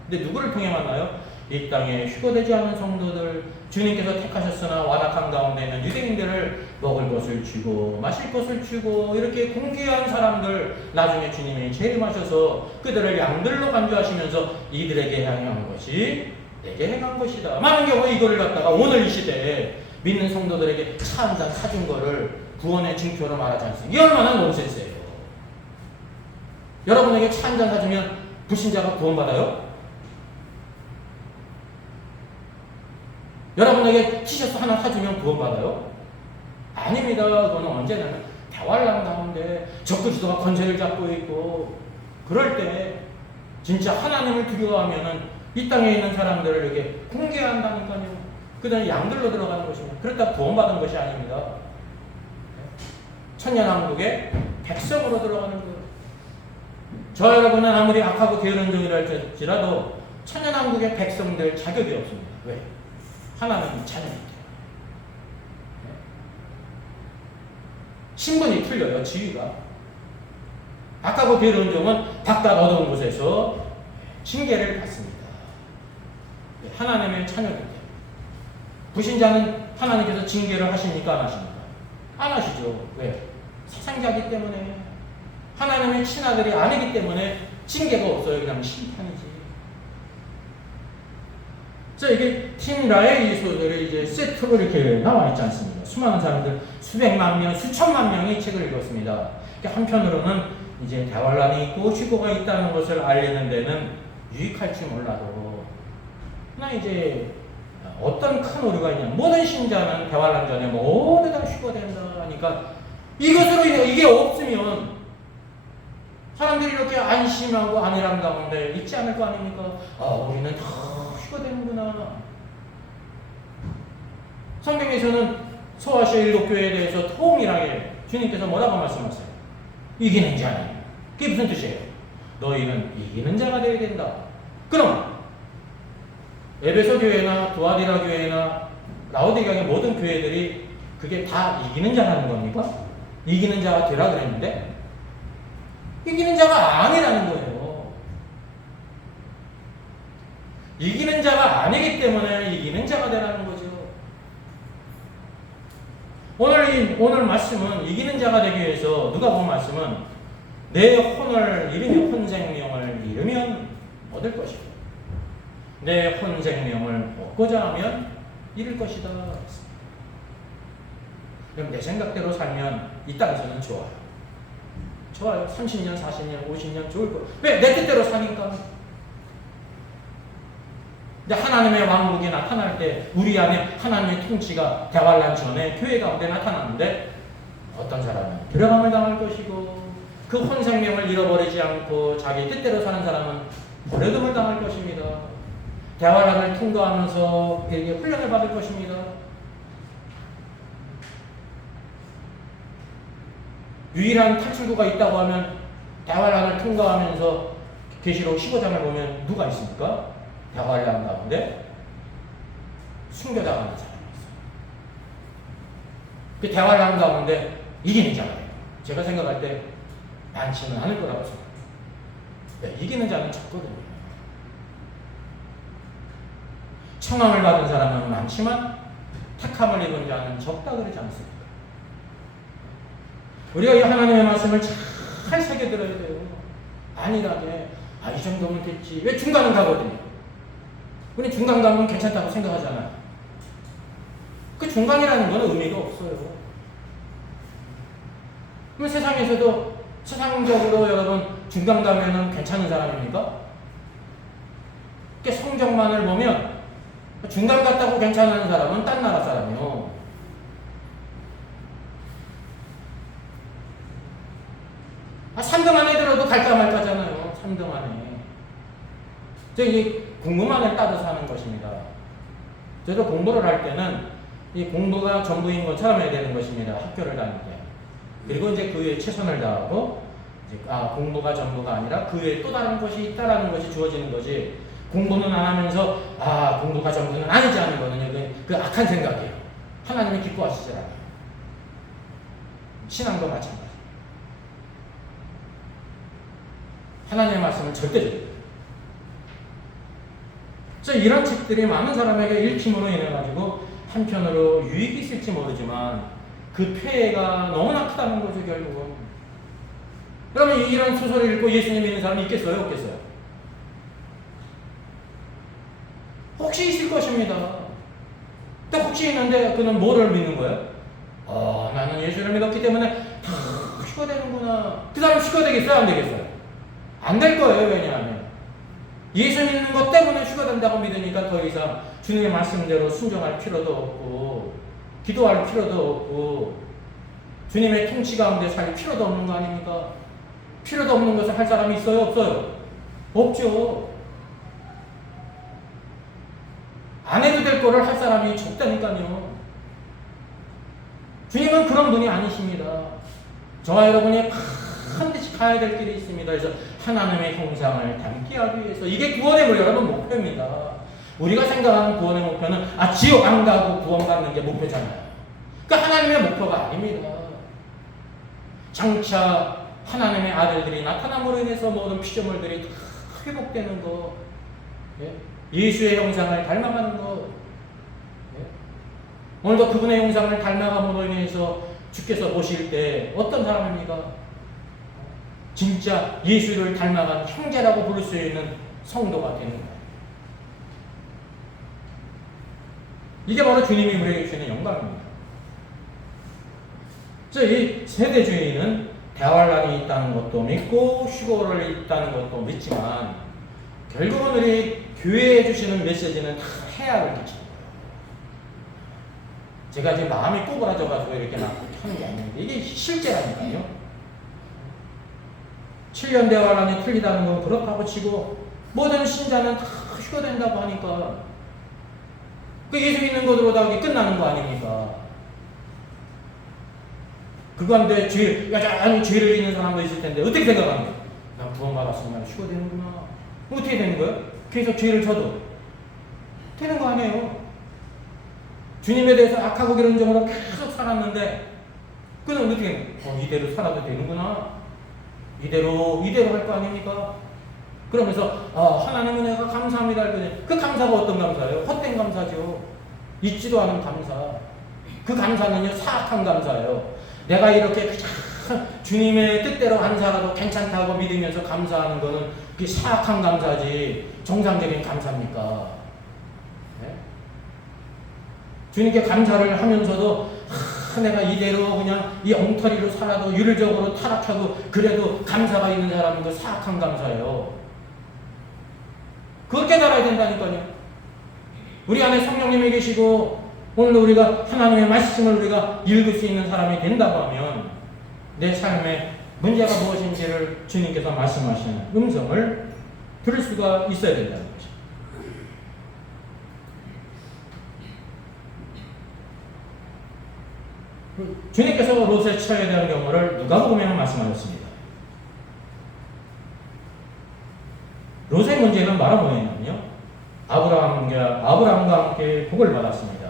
근데 누구를 통해 만나요? 이 땅에 휴거되지 않은 성도들, 주님께서 택하셨으나 완악한 가운데 있는 유대인들을 먹을 것을 주고 마실 것을 주고 이렇게 공귀한 사람들 나중에 주님이 재림하셔서 그들을 양들로 간주하시면서 이들에게 향한 것이 내게 행한 것이다. 많은 경우에 이거를 갖다가 오늘 이 시대에 믿는 성도들에게 차 한잔 사준 거를 구원의 징표로 말하지 않습니다. 이 얼마나 논센스예요. 여러분에게 차 한잔 사주면 불신자가 구원받아요? 여러분에게 티셔츠 하나 사주면 구원받아요? 아닙니다. 그거는 언제냐면 대환란 가운데 적그리스도가 권세를 잡고 있고 그럴 때 진짜 하나님을 두려워하면은 이 땅에 있는 사람들을 이렇게 공개한다니까요. 그 다음에 양들로 들어가는 것입니다. 그렇다고 구원받은 것이 아닙니다. 천년왕국의 백성으로 들어가는 거예요. 저 여러분은 아무리 악하고 게으른 종이라 할지라도 천년왕국의 백성들 자격이 없습니다. 왜? 하나님이 자녀이기 때문에. 신분이 틀려요. 지위가. 악하고 게으른 종은 바깥 어두운 곳에서 징계를 받습니다. 하나님의 자녀이기 때문에. 불신자는 하나님께서 징계를 하십니까? 안 하십니까? 안 하시죠. 왜? 세상자이기 때문에. 하나님의 친아들이 아니기 때문에 징계가 없어요. 그냥 심판이지. 그래서 이게 팀 라의 이 소설이 이제 세트로 이렇게 나와 있지 않습니까? 수많은 사람들, 수백만 명, 수천만 명이 이 책을 읽었습니다. 한편으로는 이제 대환란이 있고 휴거가 있다는 것을 알리는 데는 유익할지 몰라도, 그러나 이제 어떤 큰 오류가 있냐. 모든 신자는 대환란 전에 모두 다 휴거된다 하니까 이것으로 이게 없으면 사람들이 이렇게 안심하고 안일한 가운데 있지 않을 거 아닙니까? 아, 우리는 다 휴거되는구나. 성경에서는 소아시아 일곱 교회에 대해서 통일하게 주님께서 뭐라고 말씀하세요? 이기는 자니. 그게 무슨 뜻이에요? 너희는 이기는 자가 되어야 된다. 그럼 에베소 교회나 두아디라 교회나 라오디게아의 모든 교회들이 그게 다 이기는 자라는 겁니까? 이기는 자가 되라 그랬는데 이기는 자가 아니라는 거예요. 이기는 자가 아니기 때문에 이기는 자가 되라는 거죠. 오늘 말씀은 이기는 자가 되기 위해서 누가 본 말씀은 내 혼을 잃으면 혼생명을 잃으면 얻을 것이고 내 혼생명을 얻고자 하면 잃을 것이다. 그럼 내 생각대로 살면 이 땅에서는 좋아요. 30년, 40년, 50년 좋을 거. 왜? 내 뜻대로 사니까. 근데 하나님의 왕국이 나타날 때 우리 안에 하나님의 통치가 대환란 전에 교회 가운데 나타나는데 어떤 사람은 들어감을 당할 것이고 그 혼생명을 잃어버리지 않고 자기 뜻대로 사는 사람은 버려둠을 당할 것입니다. 대환란을 통과하면서 그에게 훈련을 받을 것입니다. 유일한 탈출구가 있다고 하면 대환란을 통과하면서 계시록 15장을 보면 누가 있습니까? 대환란 가운데 숨겨나가는 사람이 있어요. 그 대환란 가운데 이기는 자가 돼요. 제가 생각할 때 많지는 않을 거라고 생각해요. 네, 이기는 자는 적거든요. 성함을 받은 사람은 많지만 택함을 입은 자는 적다 그러지 않습니까? 우리가 이 하나님의 말씀을 잘 새겨들어야 돼요. 안일하게 이 정도면 됐지. 왜 중간은 가거든요. 우리 중간 가면 괜찮다고 생각하잖아요. 그 중간이라는 건 의미가 없어요. 그럼 세상에서도 세상적으로 여러분 중간 가면은 괜찮은 사람입니까? 성적만을 보면 중간 갔다고 괜찮은 사람은 딴 나라 사람이요. 3등 안에 들어도 갈까 말까잖아요. 3등 안에. 저기 공부만을 따라서 하는 것입니다. 저도 공부를 할 때는 이 공부가 전부인 것처럼 해야 되는 것입니다. 학교를 다닐 때. 그리고 이제 그 외에 최선을 다하고 이제 공부가 전부가 아니라 그 외에 또 다른 것이 있다라는 것이 주어지는 거지. 공부는 안 하면서 공부가 전부는 아니지 않은 거는요. 그 악한 생각이에요. 하나님이 기뻐하시지 않아요. 신앙도 마찬가지. 하나님의 말씀은 절대적이에요. 그래서 이런 책들이 많은 사람에게 읽힘으로 인해 가지고 한편으로 유익이 있을지 모르지만 그 폐해가 너무나 크다는 거죠. 결국은. 그러면 이런 소설을 읽고 예수님 믿는 사람이 있겠어요? 없겠어요? 혹시 있을 것입니다. 또 혹시 있는데 그는 뭐를 믿는 거예요? 나는 예수를 믿었기 때문에 다 휴가 되는구나. 그 사람 휴가 되겠어요? 안 되겠어요? 안 될 거예요. 왜냐하면 예수 믿는 것 때문에 휴가 된다고 믿으니까 더 이상 주님의 말씀대로 순종할 필요도 없고 기도할 필요도 없고 주님의 통치 가운데 살 필요도 없는 거 아닙니까? 필요도 없는 것을 할 사람이 있어요? 없어요? 없죠. 안 해도 될 거를 할 사람이 적다니까요. 주님은 그런 분이 아니십니다. 저와 여러분이 반드시 가야 될 길이 있습니다. 그래서 하나님의 형상을 닮게 하기 위해서 이게 구원의 여러분 목표입니다. 우리가 생각하는 구원의 목표는 지옥 안 가고 구원받는 게 목표잖아요. 그러니까 하나님의 목표가 아닙니다. 장차 하나님의 아들들이 나타남으로 인해서 모든 피조물들이 다 회복되는 것, 예수의 형상을 닮아가는 것, 오늘도 그분의 형상을 닮아감으로 인해서 주께서 보실 때 어떤 사람입니까? 진짜 예수를 닮아간 형제라고 부를 수 있는 성도가 되는 거예요. 이게 바로 주님이 우리에게 주시는 영광입니다. 그래서 이 세대주의는 대환란이 있다는 것도 믿고 휴고를 있다는 것도 믿지만 결국은 우리 교회에 주시는 메시지는 다 해악을 끼치는 거예요. 제가 지금 마음이 꼬부라져가지고 이렇게 막 하는 게 아닌데 이게 실제라니까요. 7년 대환란이 틀리다는 건 그렇다고 치고 모든 신자는 다 휴가 된다고 하니까 그 예수 믿는 것으로 다 끝나는 거 아닙니까? 그 가운데 여전히 죄를 짓는 사람도 있을 텐데 어떻게 생각합니까? 난 구원받았으면 휴가 되는구나. 어떻게 되는 거예요? 계속 죄를 져도 되는 거 아니에요? 주님에 대해서 악하고 그런 점으로 계속 살았는데 그는 어떻게 이대로 살아도 되는구나. 이대로 할 거 아닙니까? 그러면서 하나님 은혜가 감사합니다 할 거니 그 감사가 어떤 감사예요? 헛된 감사죠. 있지도 않은 감사. 그 감사는요 사악한 감사예요. 내가 이렇게 주님의 뜻대로 한 살아도 괜찮다고 믿으면서 감사하는 거는 그게 사악한 감사지 정상적인 감사입니까? 네? 주님께 감사를 하면서도 내가 이대로 그냥 이 엉터리로 살아도 윤리적으로 타락하고 그래도 감사가 있는 사람은 그 사악한 감사예요. 그걸 깨달아야 된다니까요. 우리 안에 성령님이 계시고 오늘 우리가 하나님의 말씀을 우리가 읽을 수 있는 사람이 된다고 하면 내 삶에 문제가 무엇인지를 주님께서 말씀하시는 음성을 들을 수가 있어야 된다는 것입니다. 주님께서 롯에 처해야 대한 경우를 누가복음에 말씀하셨습니다. 롯의 문제는 바로 뭐였냐면요. 아브라함과 함께 복을 받았습니다.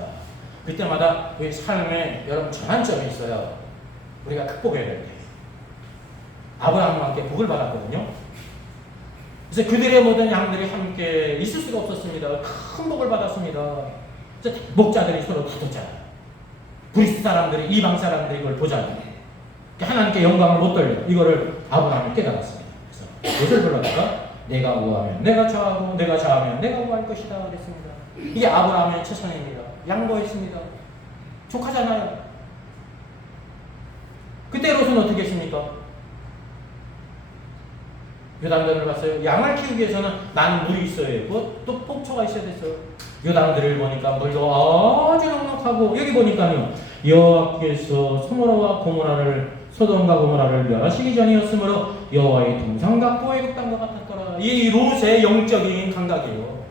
그때마다 우리 삶에 여러분 전환점이 있어요. 우리가 극복해야 될 때. 아브라함과 함께 복을 받았거든요. 그래서 그들의 모든 양들이 함께 있을 수가 없었습니다. 큰 복을 받았습니다. 그래서 목자들이 서로 다퉜잖아요. 브리스 사람들이, 이방 사람들이 이걸 보잖아요. 하나님께 영광을 못 돌려. 이거를 아브라함이 깨달았습니다. 그래서 무엇을 불렀을까? 내가 우하면 내가 좌하고 내가 좌하면 내가 우할 것이다 그랬습니다. 이게 아브라함의 최선입니다. 양보했습니다. 족하잖아요. 그때 롯은 어떻게 했습니까? 요단들을 봤어요. 양을 키우기 위해서는 나는 물이 있어야 했고 또 폭초가 있어야 됐어요. 요단들을 보니까 물도 아주 넉넉하고 여기 보니까요. 여호와께서 소돔과 고모라를 멸하시기 전이었으므로 여호와의 동상각보에 극단 것 같았더라. 이 롯의 영적인 감각이에요.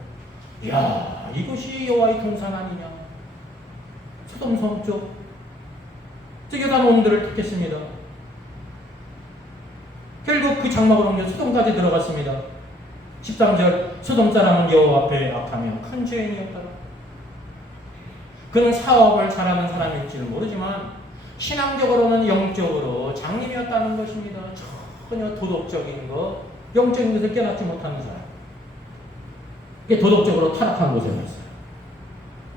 이야, 이것이 여호와의 동산 아니냐. 소돔 성쪽 요단원들을 택했습니다. 결국 그 장막으로 옮겨 소돔까지 들어갔습니다. 13절 소돔 사람은 여호와 앞에 악하며 큰 죄인이었더라. 그는 사업을 잘하는 사람일지는 모르지만 신앙적으로는 영적으로 장님이었다는 것입니다. 전혀 도덕적인 것, 영적인 것을 깨닫지 못하는 사람. 이게 도덕적으로 타락한 곳에 있어요.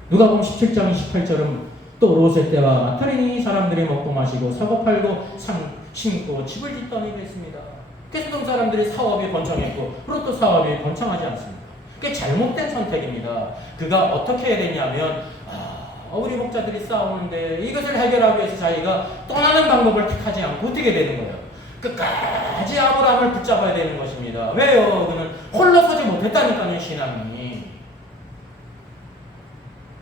누가복음 17장 28절은 또 롯의 때와 같으리니 사람들이 먹고 마시고 사고 팔고 심고 집을 짓더니 그랬습니다. 소돔 사람들이 사업이 번창했고 롯도 사업이 번창하지 않습니다. 그게 잘못된 선택입니다. 그가 어떻게 해야 되냐면 우리 목자들이 싸우는데 이것을 해결하기 위해서 자기가 떠나는 방법을 택하지 않고 어떻게 되는 거예요? 끝까지 아브라함을 붙잡아야 되는 것입니다. 왜요? 그는 홀로 서지 못했다니까요.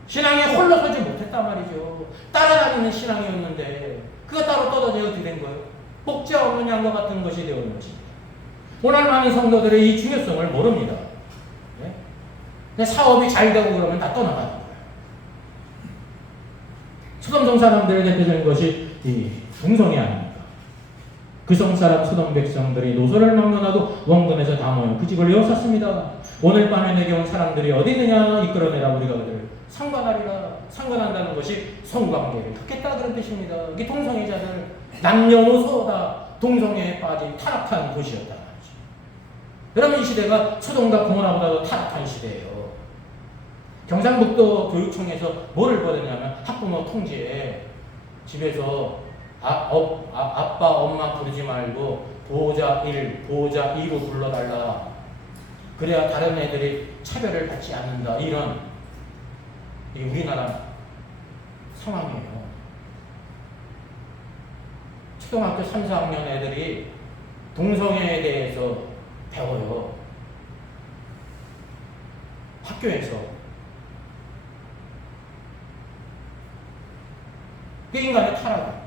신앙이 홀로 서지 못했단 말이죠. 따라다니는 신앙이었는데 그가 따로 떠다녀 어떻게 된 거예요? 목자 없는 양과 같은 것이 되어오는 것입니다. 오늘 많은 성도들의 이 중요성을 모릅니다. 네? 사업이 잘 되고 그러면 다 떠나가는 거예요. 소돔 사람들의 대표적인 것이 이 동성애 아닙니까? 그 성사람 소돔 백성들이 노소를 막론하고 원근에서 다 모여 그 집을 에워쌌습니다. 오늘 밤에 내게 온 사람들이 어디 있느냐 이끌어내라 우리가 그들을 상관하리라. 상관한다는 것이 성관계를 갖겠다 그런 뜻입니다. 이게 동성애자들 남녀노소 다 동성애에 빠진 타락한 곳이었다 말이죠. 여러분 이 시대가 소돔과 고모라보다도 타락한 시대예요. 경상북도 교육청에서 뭐를 벌였냐면 학부모 통지에 집에서 아빠 엄마 부르지 말고 보호자 1, 보호자 2로 불러달라. 그래야 다른 애들이 차별을 받지 않는다. 이런 이 우리나라 상황이에요. 초등학교 3, 4학년 애들이 동성애에 대해서 배워요. 학교에서. 그 인간의 타락이에요.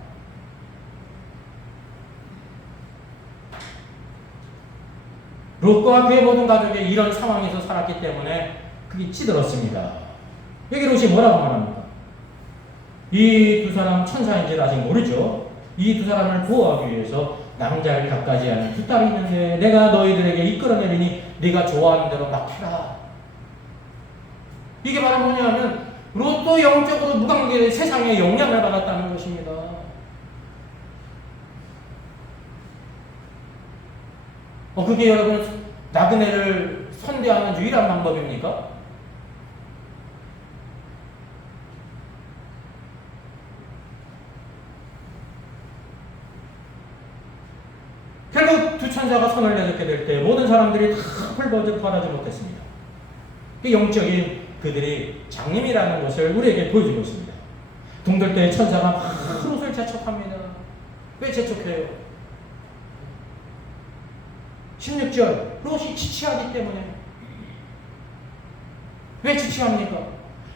롯과 그의 모든 가족이 이런 상황에서 살았기 때문에 그게 찌들었습니다. 여기 롯이 뭐라고 말합니까? 이 두 사람 천사인지 아직 모르죠. 이 두 사람을 보호하기 위해서 남자를 갖가지 않은 두 딸이 있는데 내가 너희들에게 이끌어내리니 네가 좋아하는 대로 막 해라. 이게 바로 뭐냐면 롯도 영적으로 무관계 세상에 영향을 받았다는 것입니다. 그게 여러분 나그네를 선대하는 유일한 방법입니까? 결국 두 천사가 손을 내젓게 될 때 모든 사람들이 다 헐벗어 못했습니다. 영적인 그들이 장님이라는 것을 우리에게 보여주고 있습니다. 동들대의 천사가 막 롯을 재촉합니다. 왜 재촉해요? 16절 롯이 지체하기 때문에. 왜 지체합니까?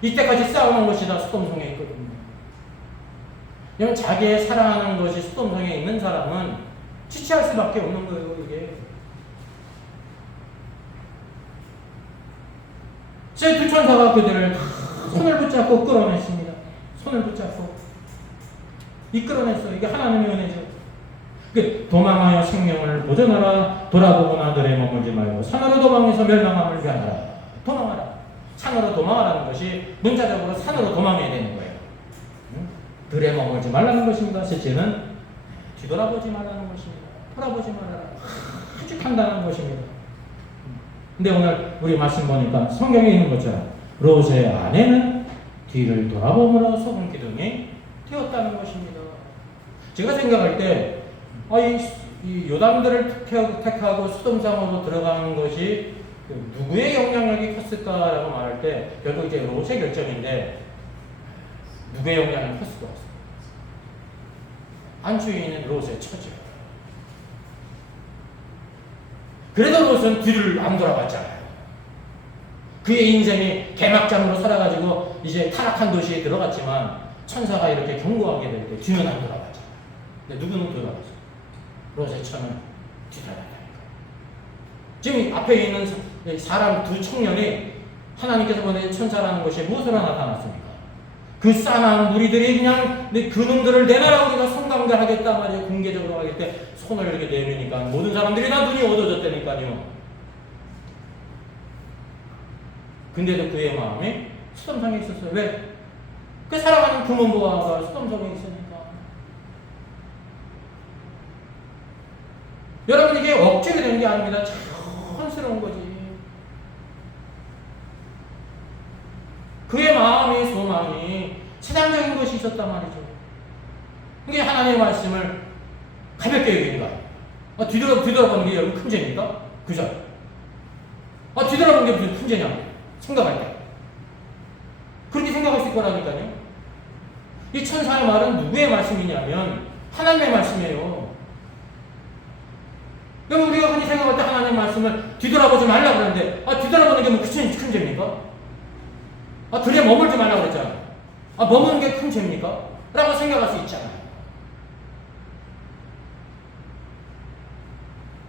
이때까지 싸우는 것이 다 소돔성에 있거든요. 여러분 자기의 사랑하는 것이 소돔성에 있는 사람은 지체할 수밖에 없는 거예요. 이게 제 두 천사가 그들을 손을 붙잡고 끌어냈습니다. 손을 붙잡고 이끌어냈어요. 이게 하나님의 은혜죠. 도망하여 생명을 보존하라. 돌아보거나 들에 머물지 말고 산으로 도망해서 멸망함을 면하라. 도망하라. 산으로 도망하라는 것이 문자적으로 산으로 도망해야 되는 거예요. 들에 머물지 말라는 것입니다. 셋째는 뒤돌아보지 말라는 것입니다. 돌아보지 말아라. 아주 간단한 것입니다. 근데 오늘 우리 말씀 보니까 성경에 있는 것처럼 롯의 아내는 뒤를 돌아보므로 소금 기둥이 튀었다는 것입니다. 제가 생각할 때 이 요단들을 택하고 소돔상으로 들어가는 것이 누구의 영향력이 컸을까라고 말할 때 결국 이제 롯의 결정인데 누구의 영향력이 컸을 것 같습니다. 안주인은 롯의 처죠. 그래도 롯은 뒤를 안 돌아봤잖아요. 그의 인생이 개막장으로 살아가지고 이제 타락한 도시에 들어갔지만 천사가 이렇게 경고하게 될 때 뒤는 안 돌아봤잖아요. 근데 누구는 돌아봤어요? 롯의 처는 뒤돌아봤다니까. 지금 앞에 있는 사람 두 청년이 하나님께서 보낸 천사라는 것이 무엇으로 나타났습니까? 그 싸나운 무리들이 그냥 그놈들을 내놔라 우리가 성강대하겠다 말이에요. 공개적으로 하길 때 손을 이렇게 내미니까 모든 사람들이 다 눈이 어두워졌다니까요. 근데도 그의 마음이 소돔성에 있었어요. 왜? 그 사랑하는 금은보화가 소돔성에 있으니까. 여러분 이게 억지로 된 게 아닙니다. 자연스러운 거지. 그의 마음이 소망이 세상적인 것이 있었단 말이죠. 이게 하나님의 말씀을 가볍게 여기는 거야. 뒤돌아보는 게 여러분 큰 죄입니까? 그죠? 뒤돌아보는 게 무슨 큰 죄냐? 생각할 때. 그렇게 생각할 수 있을 거라니까요. 이 천사의 말은 누구의 말씀이냐면 하나님의 말씀이에요. 그럼 우리가 흔히 생각할 때 하나님의 말씀을 뒤돌아보지 말라고 그러는데 뒤돌아보는 게 뭐 큰 죄입니까? 들에 머물지 말라고 그랬잖아요. 머무는 게 큰 죄입니까? 라고 생각할 수 있잖아요.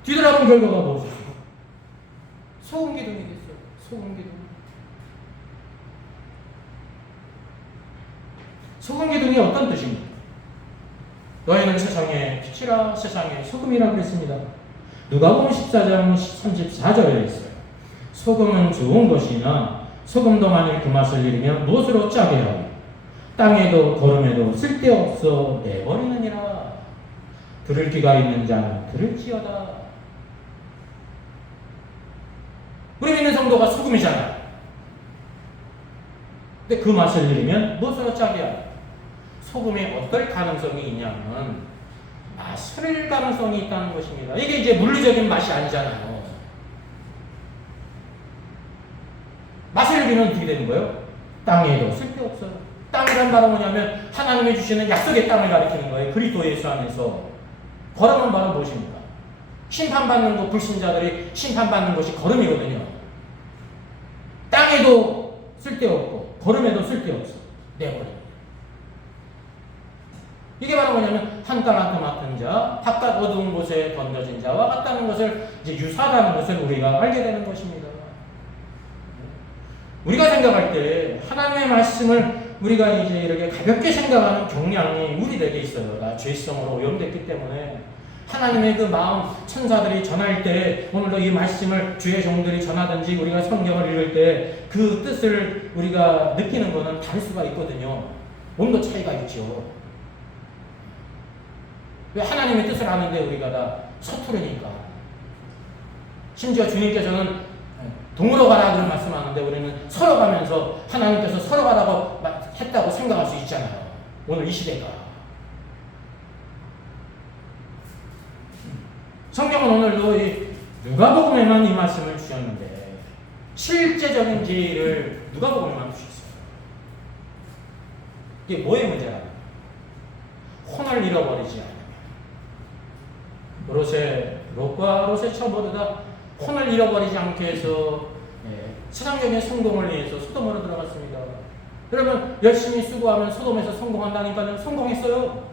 뒤돌아본 결과가 무엇이죠? 소금 기둥이 됐어요. 소금 기둥. 소금 기둥이 어떤 뜻입니까? 너희는 세상의 빛이라 세상의 소금이라 그랬습니다. 누가복음 14장 34절에 있어요. 소금은 좋은 것이나 소금도 만일 그 맛을 잃으면 무엇으로 짜게 하고 땅에도 거름에도 쓸데없어 내버리느니라. 들을 귀가 있는 자는 들을지어다. 우리 믿는 성도가 소금이잖아요. 근데 그 맛을 잃으면 무엇으로 짜게 하고 소금이 어떨 가능성이 있냐면 맛을 잃을 가능성이 있다는 것입니다. 이게 이제 물리적인 맛이 아니잖아요. 맛을 잃으면 어떻게 되는 거예요? 땅에도 쓸데없어요. 땅이란 바로 뭐냐면 하나님이 주시는 약속의 땅을 가리키는 거예요. 그리스도 예수 안에서. 거름은 바로 무엇입니까? 심판받는 것, 불신자들이 심판받는 것이 거름이거든요. 땅에도 쓸데없고 거름에도 쓸데없어. 내버려. 이게 바로 뭐냐면 한 달란트 맡은 자, 바깥 어두운 곳에 던져진 자와 같다는 것을 이제 유사하다는 것을 우리가 알게 되는 것입니다. 우리가 생각할 때 하나님의 말씀을 우리가 이제 이렇게 가볍게 생각하는 경향이 우리에게 있어요. 나 죄성으로 오염됐기 때문에 하나님의 그 마음 천사들이 전할 때 오늘도 이 말씀을 주의 종들이 전하든지 우리가 성경을 읽을 때 그 뜻을 우리가 느끼는 것은 다를 수가 있거든요. 온도 차이가 있죠. 왜 하나님의 뜻을 아는데 우리가 다 서투르니까. 심지어 주님께서는 동으로 가라 그런 말씀하는데 우리는 서로 가면서 하나님께서 서로 가라고 했다고 생각할 수 있잖아요. 오늘 이 시대가. 성경은 오늘도 이 누가복음에만 이 말씀을 주셨는데 실제적인 죄를 누가복음에만 주셨어요. 이게 뭐의 문제라고? 혼을 잃어버리지 않으면. 롯과 롯의 처 모두 다 혼을 잃어버리지 않게 해서 세상적인 성공을 위해서 소돔으로 들어갔습니다. 여러분 열심히 수고하면 소돔에서 성공한다니까요. 성공했어요.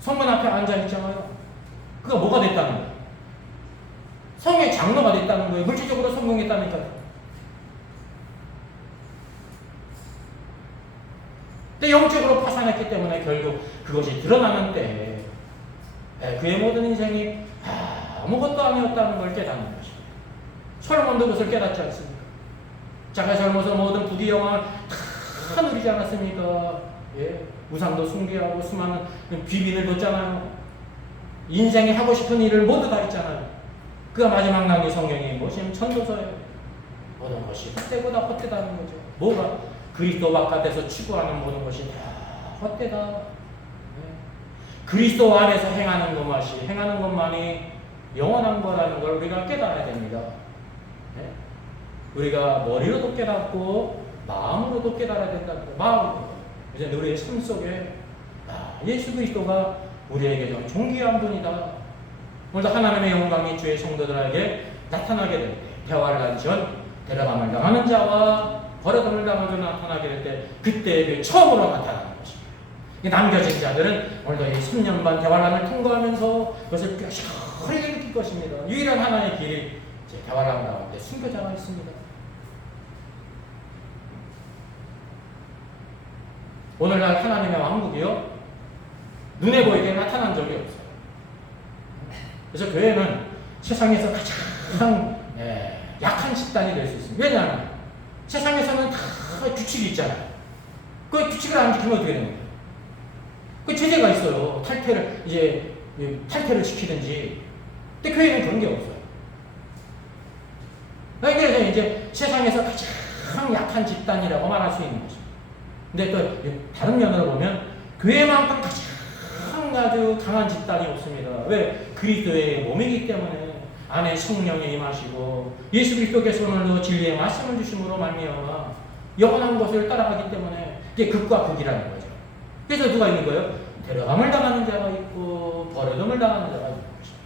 성문 앞에 앉아있잖아요. 그가 뭐가 됐다는 거예요? 성의 장로가 됐다는 거예요. 물질적으로 성공했다니까요. 근데 영적으로 파산했기 때문에 결국 그것이 드러나는 때 그의 모든 인생이 아무것도 아니었다는 걸 깨닫는 것입니다. 솔로몬도 그것을 깨닫지 않습니까? 자기가 젊어서 모든 부귀 영광을 다 누리지 않았습니까? 우상도 숭배하고 수많은 비빈을 뒀잖아요. 인생에 하고 싶은 일을 모두 다 했잖아요. 그가 마지막 남긴 성경이 무엇이냐면 전도서예요. 모든 것이 헛되보다 헛되다는 거죠. 뭐가? 그리스도 바깥에서 추구하는 모든 것이 다 헛되다. 네. 그리스도 안에서 행하는 것만이 영원한 거라는 걸 우리가 깨달아야 됩니다. 네. 우리가 머리로도 깨닫고 마음으로도 깨달아야 된다는 거예요. 마음으로. 이제 우리의 삶 속에 예수 그리스도가 우리에게 좀 존귀한 분이다. 오늘도 하나님의 영광이 주의 성도들에게 나타나게 될 때, 대화를 하기 전 데려감을 당하는 자와 버려둠을 당하는 자가 나타나게 될 때, 그때 처음으로 나타나는 것입니다. 남겨진 자들은 오늘도 이 3년 반 대화란을 통과하면서 그것을 뼈저리 느낄 것입니다. 유일한 하나의 길이 대화란 가운데 순교자가 있습니다. 오늘날 하나님의 왕국이요, 눈에 보이게 나타난 적이 없어요. 그래서 교회는 세상에서 가장 약한 집단이 될 수 있습니다. 왜냐하면 세상에서는 다 규칙이 있잖아요. 그 규칙을 안 지키면 어떻게 되는 거예요? 그 제재가 있어요. 탈퇴를 시키든지. 근데 교회는 그런 게 없어요. 그래서 이제 세상에서 가장 약한 집단이라고 말할 수 있는 거죠. 근데 또 다른 면으로 보면 교회만큼 가장 아주 강한 집단이 없습니다. 왜? 그리스도의 몸이기 때문에 안에 성령이 임하시고 예수 그리스도께서 오늘도 진리의 말씀을 주심으로 말미암아 영원한 것을 따라가기 때문에 이게 극과 극이라는 거죠. 그래서 누가 있는 거예요? 데려감을 당하는 자가 있고 버려둠을 당하는 자가 있는 것입니다.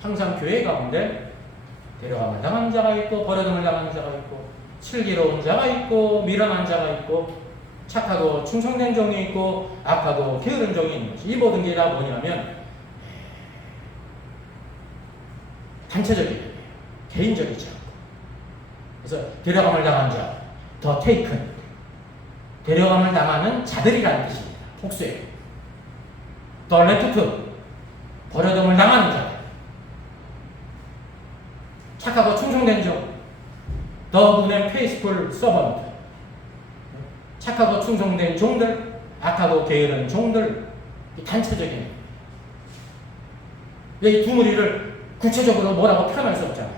항상 교회 가운데 데려감을 당하는 자가 있고 버려둠을 당하는 자가 있고 슬기로운 자가 있고 미련한 자가 있고 착하고 충성된 종이 있고 악하고 게으른 종이 있는 것이, 이 모든 게 다 뭐냐면 단체적이에요. 개인적이지 않고. 그래서 데려감을 당한 자, 더 테이큰, 데려감을 당하는 자들이라는 뜻입니다. 복수예요. 더 레프트, 버려둠을 당하는 자들. 착하고 충성된 종, 더 good and faithful servant. 착하고 충성된 종들, 악하고 게으른 종들, 단체적인. 이 두 무리를 구체적으로 뭐라고 표현할 수 없잖아요.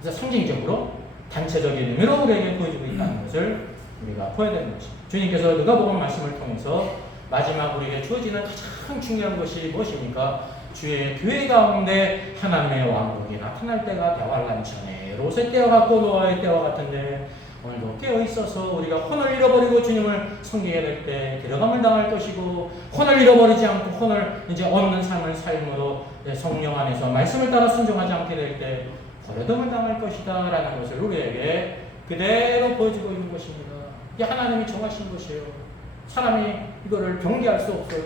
그래서 상징적으로 단체적인 의미로 우리에게 보여주고 있다는 것을 우리가 보여야 되는 것입니다. 주님께서 누가복음 말씀을 통해서 마지막 우리에게 주어지는 가장 중요한 것이 무엇입니까? 주의 교회 가운데 하나님의 왕국이 나타날 때가 대환란 전에 롯의 때와 같고 노아의 때와 같은데, 오늘도 깨어있어서 우리가 혼을 잃어버리고 주님을 섬기게 될 때 데려감을 당할 것이고, 혼을 잃어버리지 않고 혼을 이제 얻는 삶을 삶으로 성령 안에서 말씀을 따라 순종하지 않게 될 때 버려둠을 당할 것이다 라는 것을 우리에게 그대로 보여주고 있는 것입니다. 이게 하나님이 정하신 것이에요. 사람이 이거를 경계할 수 없어요.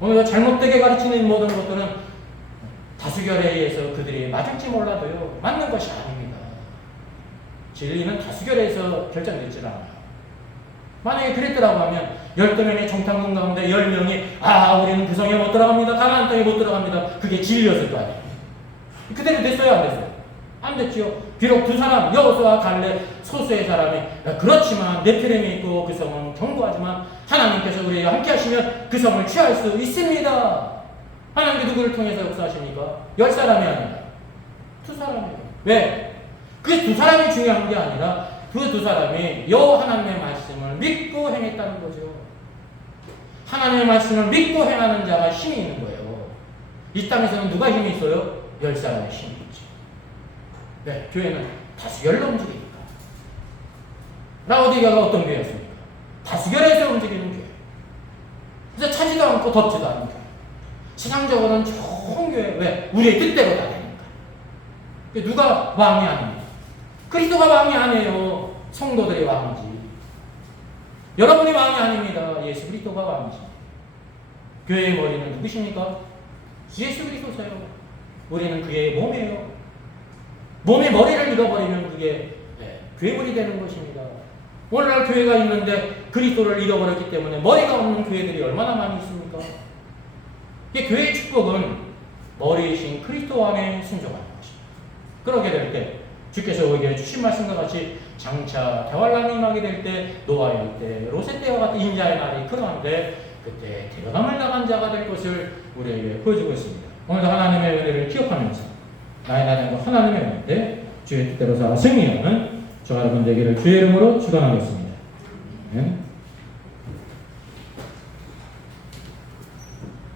오늘 잘못되게 가르치는 모든 것들은 다수결에 의해서 그들이 맞을지 몰라도요, 맞는 것이 아닙니다. 진리는 다수결에서 결정되지 않아요. 만약에 그랬더라고 하면 12명의 정탐꾼 가운데 10명이 우리는 그 성에 못 들어갑니다, 가나안 땅에 못 들어갑니다, 그게 진리였을 거 아니에요. 그대로 됐어요, 안 됐어요? 안 됐지요. 비록 두 사람, 여호수아와 갈렙, 소수의 사람이 그렇지만 네피림이 있고 그 성은 견고하지만 하나님께서 우리와 함께 하시면 그 성을 취할 수 있습니다. 하나님께 누구를 통해서 역사하십니까? 10사람이 아니라 2사람이에요. 왜? 그 2사람이 중요한 게 아니라 그 2사람이 하나님의 말씀을 믿고 행했다는 거죠. 하나님의 말씀을 믿고 행하는 자가 힘이 있는 거예요. 이 땅에서는 누가 힘이 있어요? 10사람의 힘이 있죠. 네, 교회는 다수결로 움직이니까. 라오디게아가 어떤 교회였습니까? 다수결에서 움직이는 교회. 그래서 차지도 않고 덥지도 않은 교회. 세상적으로는 좋은 교회. 왜? 우리의 뜻대로 다 되니까. 누가 왕이 아닙니다. 그리스도가 왕이 아니에요. 성도들이 왕이지. 여러분이 왕이 아닙니다. 예수 그리스도가 왕이지. 교회의 머리는 누구십니까? 예수 그리스도세요. 우리는 그의 몸이에요. 몸의 머리를 잃어버리면 그게 괴물이 되는 것입니다. 오늘날 교회가 있는데 그리스도를 잃어버렸기 때문에 머리가 없는 교회들이 얼마나 많이 있습니까? 이게 교회의 축복은 머리이신 그리스도 안에 순종하는 것입니다. 그러게 될 때 주께서 우리에게 주신 말씀과 같이 장차 대환란이 임하게 될 때, 노아의 때, 롯의 때와 같은 인자의 날이 그러한데 그때 데려감을 당한 자가 될 것을 우리에게 보여주고 있습니다. 오늘도 하나님의 은혜를 기억하면서 나의 나름과 하나님의 은혜인데 주의 뜻대로서 승리하는 저와 여러분 되기를 주의 이름으로 축원하겠습니다. 아멘.